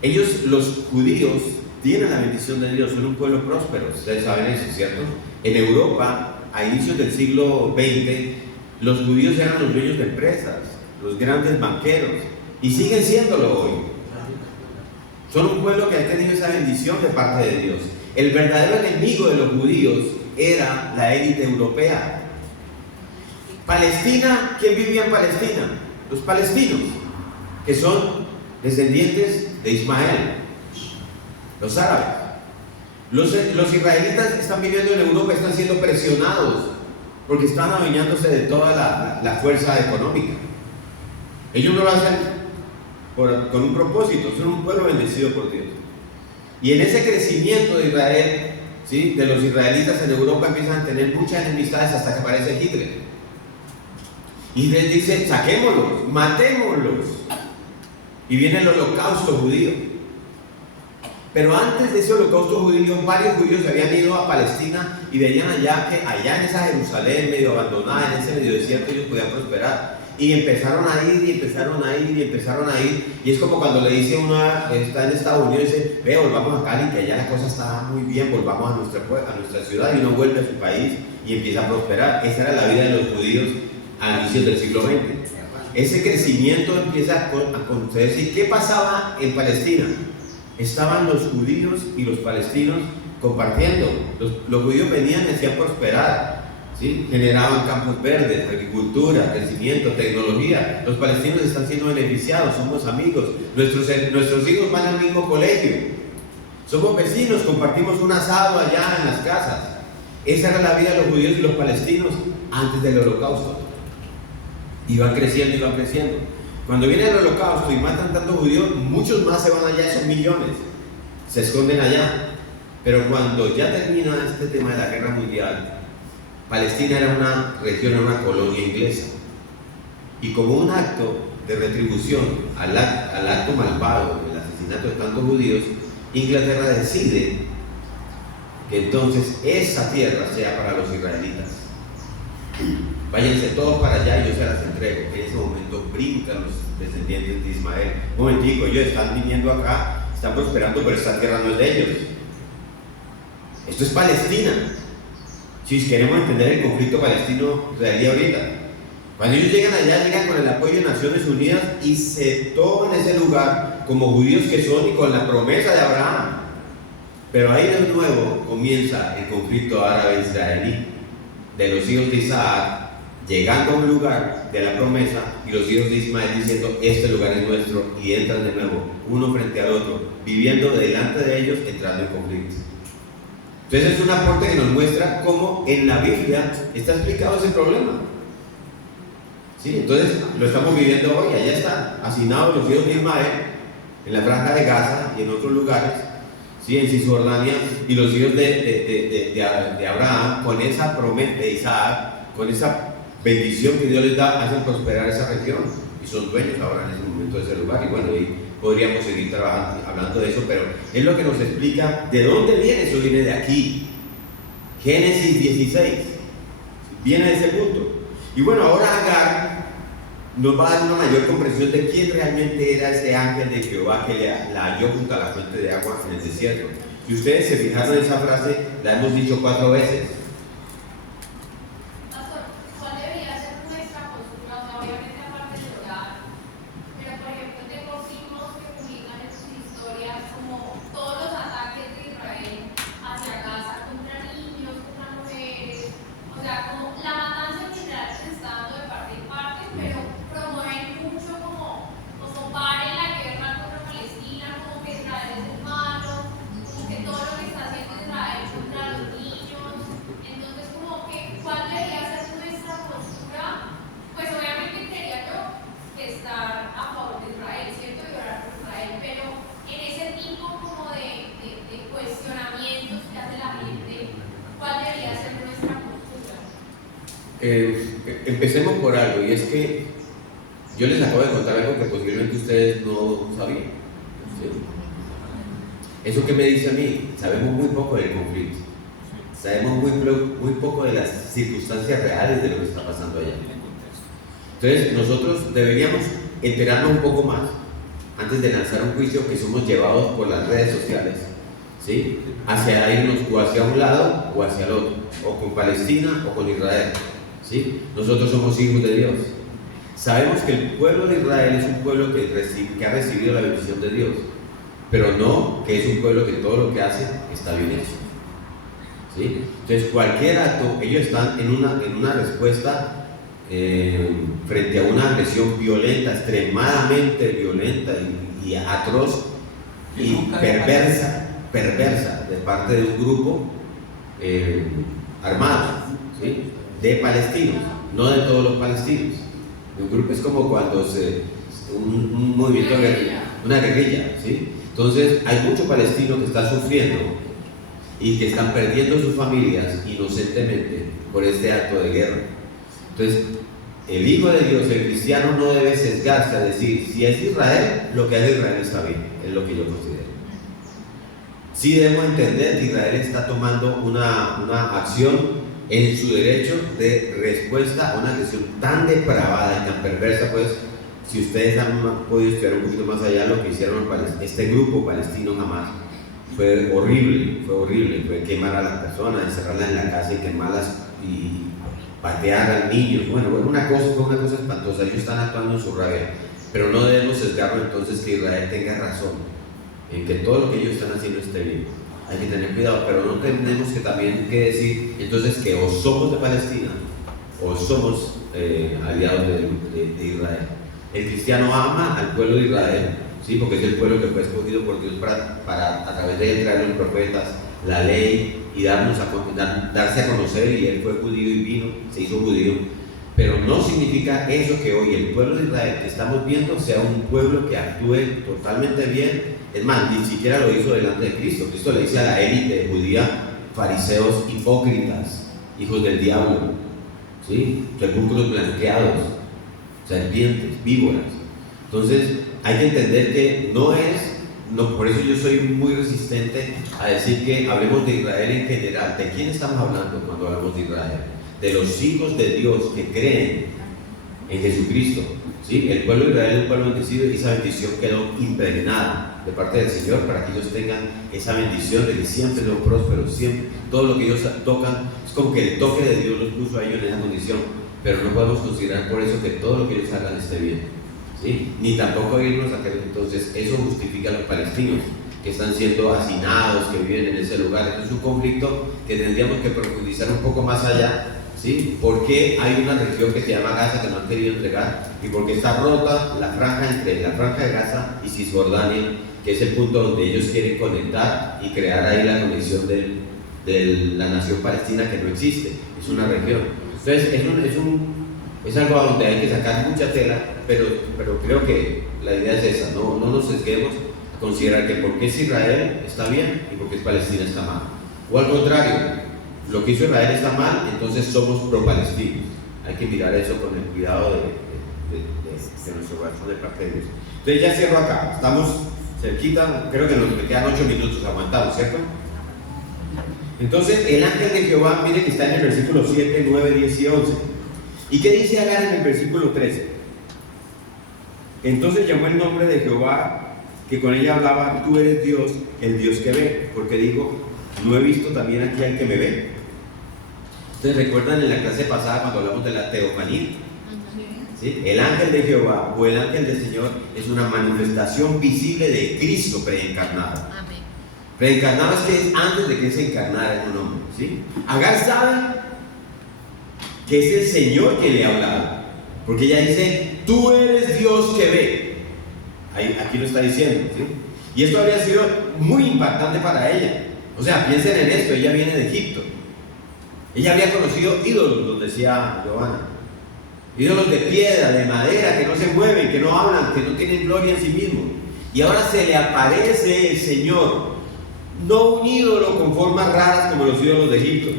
Ellos, los judíos, tienen la bendición de Dios, son un pueblo próspero, ustedes saben eso, ¿cierto? En Europa, a inicios del siglo XX, los judíos eran los dueños de empresas, los grandes banqueros, y siguen siéndolo hoy. Son un pueblo que ha tenido esa bendición de parte de Dios. El verdadero enemigo de los judíos era la élite europea. Palestina, ¿quién vivía en Palestina? Los palestinos, que son descendientes de Ismael, los árabes. Los israelitas que están viviendo en Europa están siendo presionados porque están adueñándose de toda la fuerza económica. Ellos no lo hacen con un propósito, son un pueblo bendecido por Dios. Y en ese crecimiento de Israel, ¿sí?, de los israelitas en Europa, empiezan a tener muchas enemistades hasta que aparece Hitler. Y les dice: saquémoslos, matémoslos. Y viene el holocausto judío. Pero antes de ese holocausto judío, varios judíos se habían ido a Palestina y veían allá que allá en esa Jerusalén medio abandonada, en ese medio desierto, ellos podían prosperar. Y empezaron a ir, y empezaron a ir, y empezaron a ir. Y es como cuando le dice uno, está en Estados Unidos, y dice, ve, volvamos a Cali, que allá la cosa está muy bien, volvamos a nuestra ciudad, y uno vuelve a su país y empieza a prosperar. Esa era la vida de los judíos a inicios del siglo XX. Ese crecimiento empieza a acontecerse. ¿Y qué pasaba en Palestina? Estaban los judíos y los palestinos compartiendo. Los judíos venían y hacían prosperar, ¿sí? Generaban campos verdes, agricultura, crecimiento, tecnología. Los palestinos están siendo beneficiados, somos amigos, nuestros hijos van al mismo colegio, somos vecinos, compartimos un asado allá en las casas. Esa era la vida de los judíos y los palestinos antes del holocausto. Iban creciendo, iban creciendo. Cuando viene el holocausto y matan tantos judíos, muchos más se van allá, son millones, se esconden allá. Pero cuando ya termina este tema de la guerra mundial, Palestina era una región, era una colonia inglesa. Y como un acto de retribución al acto malvado del asesinato de tantos judíos, Inglaterra decide que entonces esa tierra sea para los israelitas. Váyanse todos para allá y yo se las entrego. En ese momento brincan los descendientes de Ismael. Un momentico, ellos están viniendo acá, están prosperando, pero esta tierra no es de ellos. Esto es Palestina. Si queremos entender el conflicto palestino-israelí ahorita, cuando ellos llegan allá, llegan con el apoyo de Naciones Unidas y se toman ese lugar como judíos que son y con la promesa de Abraham. Pero ahí de nuevo comienza el conflicto árabe-israelí, de los hijos de Isaac llegando a un lugar de la promesa y los hijos de Ismael diciendo, este lugar es nuestro, y entran de nuevo uno frente al otro, viviendo delante de ellos, entrando en conflicto. Entonces es un aporte que nos muestra cómo en la Biblia está explicado ese problema. ¿Sí? Entonces lo estamos viviendo hoy. Allá están hacinados los hijos de Ismael en la franja de Gaza y en otros lugares, ¿sí? En Cisjordania, y los hijos de Abraham, con esa promesa de Isaac, con esa bendición que Dios les da, hacen prosperar esa región y son dueños ahora en ese momento de ese lugar. Y bueno, y podríamos seguir trabajando, hablando de eso, pero es lo que nos explica de dónde viene. Eso viene de aquí, Génesis 16, viene de ese punto. Y bueno, ahora Agar nos va a dar una mayor comprensión de quién realmente era ese ángel de Jehová que la halló junto a la fuente de agua en el desierto. Si ustedes se fijaron en esa frase, la hemos dicho 4 veces. Empecemos por algo, y es que yo les acabo de contar algo que posiblemente ustedes no sabían. ¿Sí? Eso que me dice a mí, sabemos muy poco del conflicto, sabemos muy poco de las circunstancias reales de lo que está pasando allá. Entonces nosotros deberíamos enterarnos un poco más antes de lanzar un juicio que somos llevados por las redes sociales, ¿sí? Hacia irnos o hacia un lado o hacia el otro, o con Palestina o con Israel. ¿Sí? Nosotros somos hijos de Dios. Sabemos que el pueblo de Israel es un pueblo que ha recibido la bendición de Dios, pero no que es un pueblo que todo lo que hace está bien hecho. ¿Sí? Entonces cualquier acto, ellos están en una respuesta frente a una agresión violenta, extremadamente violenta y atroz y perversa de parte de un grupo armado, ¿sí? De palestinos, no de todos los palestinos. Un grupo es como cuando un movimiento, una guerrilla, ¿sí? Entonces hay muchos palestinos que están sufriendo y que están perdiendo sus familias inocentemente por este acto de guerra. Entonces el Hijo de Dios, el cristiano, no debe sesgarse a decir, si es Israel, lo que hace Israel está bien, es lo que yo considero. Sí debemos entender que Israel está tomando una acción en su derecho de respuesta a una agresión tan depravada y tan perversa. Pues, si ustedes han podido estudiar un poquito más allá, lo que hicieron este grupo palestino Hamas fue horrible, fue quemar a las personas, encerrarlas en la casa y quemarlas y patear a niños. Bueno, fue una cosa espantosa. Ellos están actuando en su rabia, pero no debemos sesgarlo entonces que Israel tenga razón en que todo lo que ellos están haciendo esté bien. Hay que tener cuidado, pero no tenemos que también que decir entonces que o somos de Palestina o somos aliados de Israel. El cristiano ama al pueblo de Israel, ¿sí? Porque es el pueblo que fue escogido por Dios para a través de él traer los profetas, la ley y darse a conocer, y él fue judío y vino, se hizo judío. Pero no significa eso que hoy el pueblo de Israel que estamos viendo sea un pueblo que actúe totalmente bien. Es más, ni siquiera lo hizo delante de Cristo. Cristo le dice a la élite judía: fariseos hipócritas, hijos del diablo, ¿sí? Sepulcros blanqueados, serpientes, víboras. Entonces hay que entender que por eso yo soy muy resistente a decir que hablemos de Israel en general. ¿De quién estamos hablando cuando hablamos de Israel? De los hijos de Dios que creen en Jesucristo, ¿sí? El pueblo de Israel es un pueblo bendecido, y esa bendición quedó impregnada de parte del Señor para que ellos tengan esa bendición de que siempre son prósperos, siempre, todo lo que ellos tocan, es como que el toque de Dios los puso a ellos en esa condición. Pero no podemos considerar por eso que todo lo que ellos hagan esté bien, ¿sí? Ni tampoco irnos a que entonces eso justifica a los palestinos que están siendo hacinados, que viven en ese lugar. Es un conflicto que tendríamos que profundizar un poco más allá, ¿sí? ¿Por qué hay una región que se llama Gaza que no han querido entregar? Y porque está rota la franja entre la franja de Gaza y Cisjordania, que es el punto donde ellos quieren conectar y crear ahí la conexión de la nación palestina, que no existe, es una región. Entonces es algo donde hay que sacar mucha tela, pero creo que la idea es esa, no nos sesguemos a considerar que porque es Israel está bien y porque es Palestina está mal. O al contrario, lo que hizo Israel está mal, entonces somos pro-palestinos. Hay que mirar eso con el cuidado de nuestro corazón de parte de Dios. Entonces ya cierro acá, estamos cerquita, creo que nos quedan 8 minutos, aguantamos, ¿cierto? Entonces el ángel de Jehová, mire que está en el versículo 7, 9, 10 y 11. ¿Y qué dice Agar en el versículo 13? Entonces llamó el nombre de Jehová, que con ella hablaba: tú eres Dios, el Dios que ve, porque digo: no he visto también aquí al que me ve. Entonces, ¿recuerdan en la clase pasada cuando hablamos de la teofanía? ¿Sí? El ángel de Jehová o el ángel del Señor es una manifestación visible de Cristo preencarnado. Amén. Preencarnado es que es antes de que se encarnara en un hombre, ¿sí? Agar sabe que es el Señor que le ha hablado, porque ella dice: tú eres Dios que ve. Aquí lo está diciendo, ¿sí? Y esto habría sido muy impactante para ella. O sea, piensen en esto: ella viene de Egipto, ella había conocido ídolos, nos decía Giovanna, ídolos de piedra, de madera, que no se mueven, que no hablan, que no tienen gloria en sí mismos. Y ahora se le aparece el Señor, no un ídolo con formas raras como los ídolos de Egipto,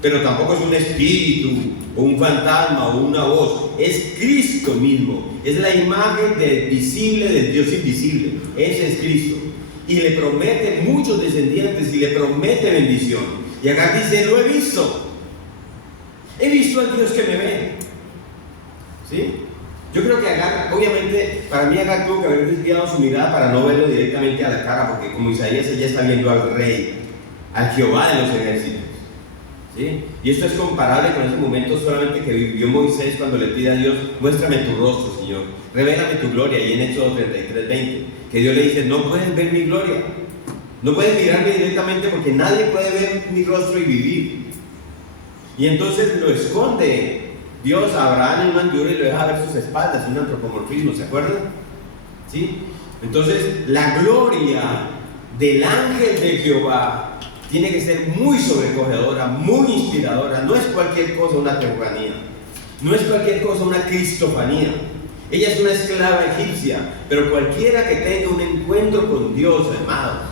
pero tampoco es un espíritu o un fantasma o una voz, es Cristo mismo, es la imagen visible del Dios invisible. Ese es Cristo, y le promete muchos descendientes y le promete bendición. Y acá dice: lo he visto al Dios que me ve, ¿sí? Yo creo que Agar, obviamente, para mí Agar tuvo que haber desviado su mirada para no verlo directamente a la cara, porque como Isaías, ella está viendo al rey, al Jehová de los ejércitos, ¿sí? Y esto es comparable con ese momento solamente que vivió Moisés cuando le pide a Dios: muéstrame tu rostro, Señor, revélame tu gloria. Y en Éxodo 33:20, que Dios le dice: no pueden ver mi gloria, no pueden mirarme directamente, porque nadie puede ver mi rostro y vivir. Y entonces lo esconde Dios a Abraham en una hendidura y lo deja ver sus espaldas, un antropomorfismo, ¿se acuerdan? ¿Sí? Entonces la gloria del ángel de Jehová tiene que ser muy sobrecogedora, muy inspiradora. No es cualquier cosa una teofanía, no es cualquier cosa una cristofanía. Ella es una esclava egipcia, pero cualquiera que tenga un encuentro con Dios, hermanos,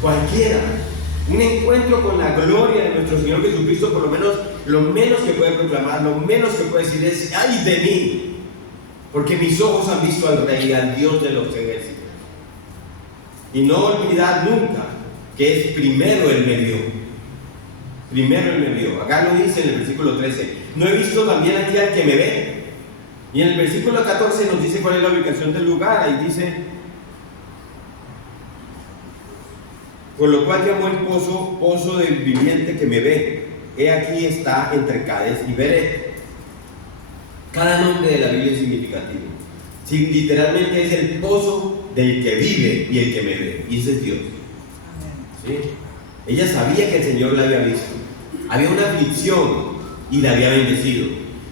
cualquiera, un encuentro con la gloria de nuestro Señor Jesucristo, por lo menos que puede proclamar, lo menos que puede decir es: ¡ay de mí! Porque mis ojos han visto al Rey, al Dios de los ejércitos. Y no olvidar nunca que es primero Él me vio. Primero Él me vio. Acá lo dice en el versículo 13. ¿No he visto también aquí al que me ve? Y en el versículo 14 nos dice cuál es la ubicación del lugar. Ahí dice: por lo cual llamó el pozo del viviente que me ve. He aquí está entre Cades y Beret. Cada nombre de la Biblia es significativo. Sí, literalmente es el pozo del que vive y el que me ve. Y ese es Dios. ¿Sí? Ella sabía que el Señor la había visto. Había una aflicción y la había bendecido.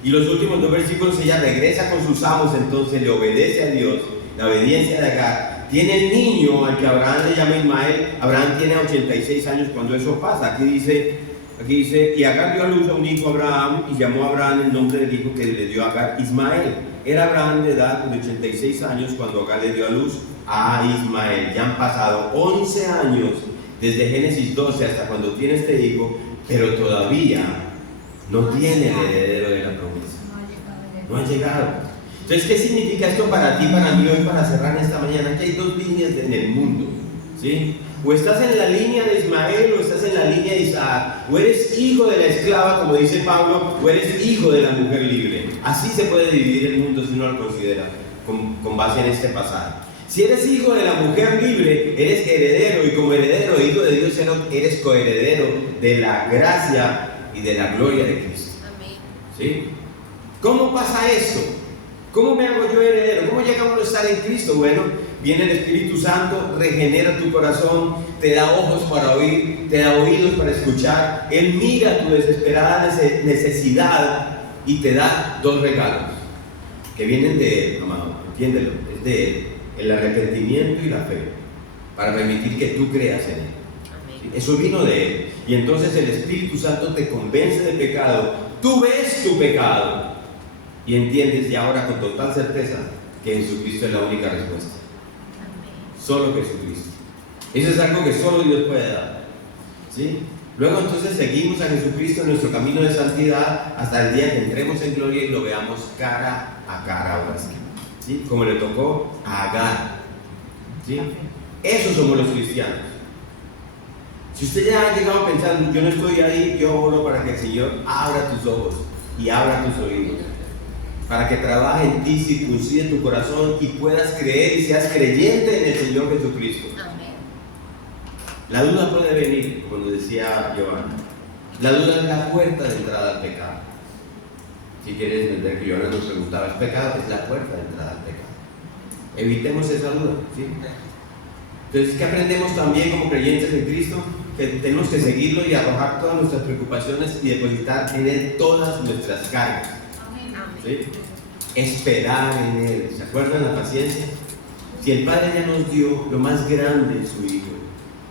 Y los últimos 2 versículos, ella regresa con sus amos, entonces le obedece a Dios. La obediencia de Agar. Tiene el niño al que Abraham le llama Ismael. Abraham tiene 86 años cuando eso pasa. Aquí dice, y Agar dio a luz a un hijo a Abraham, y llamó a Abraham el nombre del hijo que le dio a Agar, Ismael. Era Abraham de edad de 86 años cuando Agar le dio a luz a Ismael. Ya han pasado 11 años desde Génesis 12 hasta cuando tiene este hijo, pero todavía no tiene el heredero de la promesa. No ha llegado. Entonces, ¿qué significa esto para ti, para mí, hoy, para cerrar esta mañana? Que hay 2 líneas en el mundo, ¿sí? O estás en la línea de Ismael o estás en la línea de Isaac. O eres hijo de la esclava, como dice Pablo, o eres hijo de la mujer libre. Así se puede dividir el mundo si uno lo considera con base en este pasaje. Si eres hijo de la mujer libre, eres heredero, y como heredero, hijo de Dios, eres coheredero de la gracia y de la gloria de Cristo. Amén. ¿Sí? ¿Cómo pasa eso? ¿Cómo me hago yo heredero? ¿Cómo llegamos a estar en Cristo? Bueno, viene el Espíritu Santo, regenera tu corazón, te da ojos para oír, te da oídos para escuchar. Él mira tu desesperada necesidad y te da 2 regalos que vienen de Él, amado, entiéndelo, es de Él: el arrepentimiento y la fe, para permitir que tú creas en Él. ¿Sí? Eso vino de Él. Y entonces el Espíritu Santo te convence de pecado. Tú ves tu pecado y entiendes ya ahora con total certeza que Jesucristo es la única respuesta. Solo Jesucristo. Eso es algo que solo Dios puede dar. ¿Sí? Luego entonces seguimos a Jesucristo en nuestro camino de santidad hasta el día que entremos en gloria y lo veamos cara a cara ahora sí. ¿Sí? Como le tocó a Agar. ¿Sí? Esos somos los cristianos. Si usted ya ha llegado pensando, yo no estoy ahí, yo oro para que el Señor abra tus ojos y abra tus oídos, para que trabaje en ti, circuncide tu corazón y puedas creer y seas creyente en el Señor Jesucristo. Amén. La duda puede venir, como nos decía Giovanna. La duda es la puerta de entrada al pecado. Si quieres entender que Giovanna nos preguntaba, ¿es pecado? Es la puerta de entrada al pecado. Evitemos esa duda, ¿sí? Entonces, ¿qué aprendemos también como creyentes en Cristo? Que tenemos que seguirlo y arrojar todas nuestras preocupaciones y depositar en Él todas nuestras cargas. ¿Sí? Esperar en Él. ¿Se acuerdan la paciencia? Si el Padre ya nos dio lo más grande, su Hijo,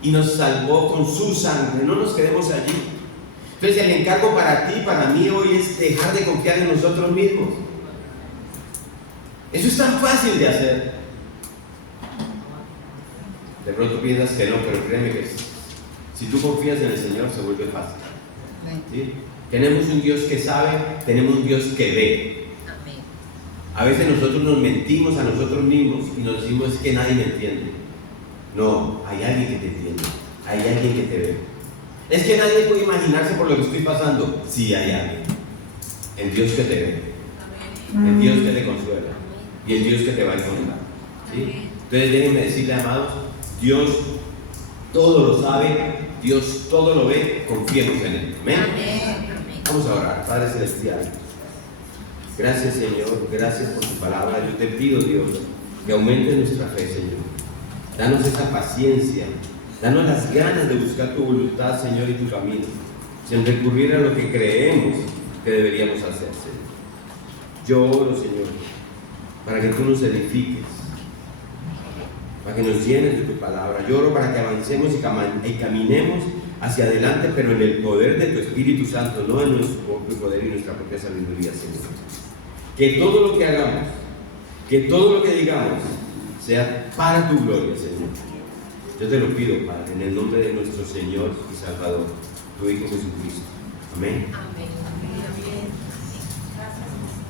y nos salvó con su sangre, no nos quedemos allí. Entonces el encargo para ti, para mí hoy, es dejar de confiar en nosotros mismos. Eso es tan fácil de hacer. De pronto piensas que no, pero créeme que si tú confías en el Señor se vuelve fácil. ¿Sí? Tenemos un Dios que sabe, tenemos un Dios que ve. Amén. A veces nosotros nos mentimos a nosotros mismos y nos decimos que nadie me entiende. No, hay alguien que te entiende, hay alguien que te ve. Es que nadie puede imaginarse por lo que estoy pasando. Sí, hay alguien. El Dios que te ve, el Dios que te consuela y el Dios que te va a encontrar. ¿Sí? Entonces déjenme decirle, amados, Dios todo lo sabe, Dios todo lo ve, confiemos en Él. Amén. Vamos a orar. Padre Celestial, gracias Señor, gracias por tu palabra. Yo te pido, Dios, que aumente nuestra fe, Señor. Danos esa paciencia, danos las ganas de buscar tu voluntad, Señor, y tu camino, sin recurrir a lo que creemos que deberíamos hacer, Señor. Yo oro, Señor, para que tú nos edifiques, para que nos llenes de tu palabra. Yo oro para que avancemos y caminemos hacia adelante, pero en el poder de tu Espíritu Santo, no en nuestro propio poder y nuestra propia sabiduría, Señor. Que todo lo que hagamos, que todo lo que digamos, sea para tu gloria, Señor. Yo te lo pido, Padre, en el nombre de nuestro Señor y Salvador, tu Hijo Jesucristo. Amén. Amén. Amén. Gracias.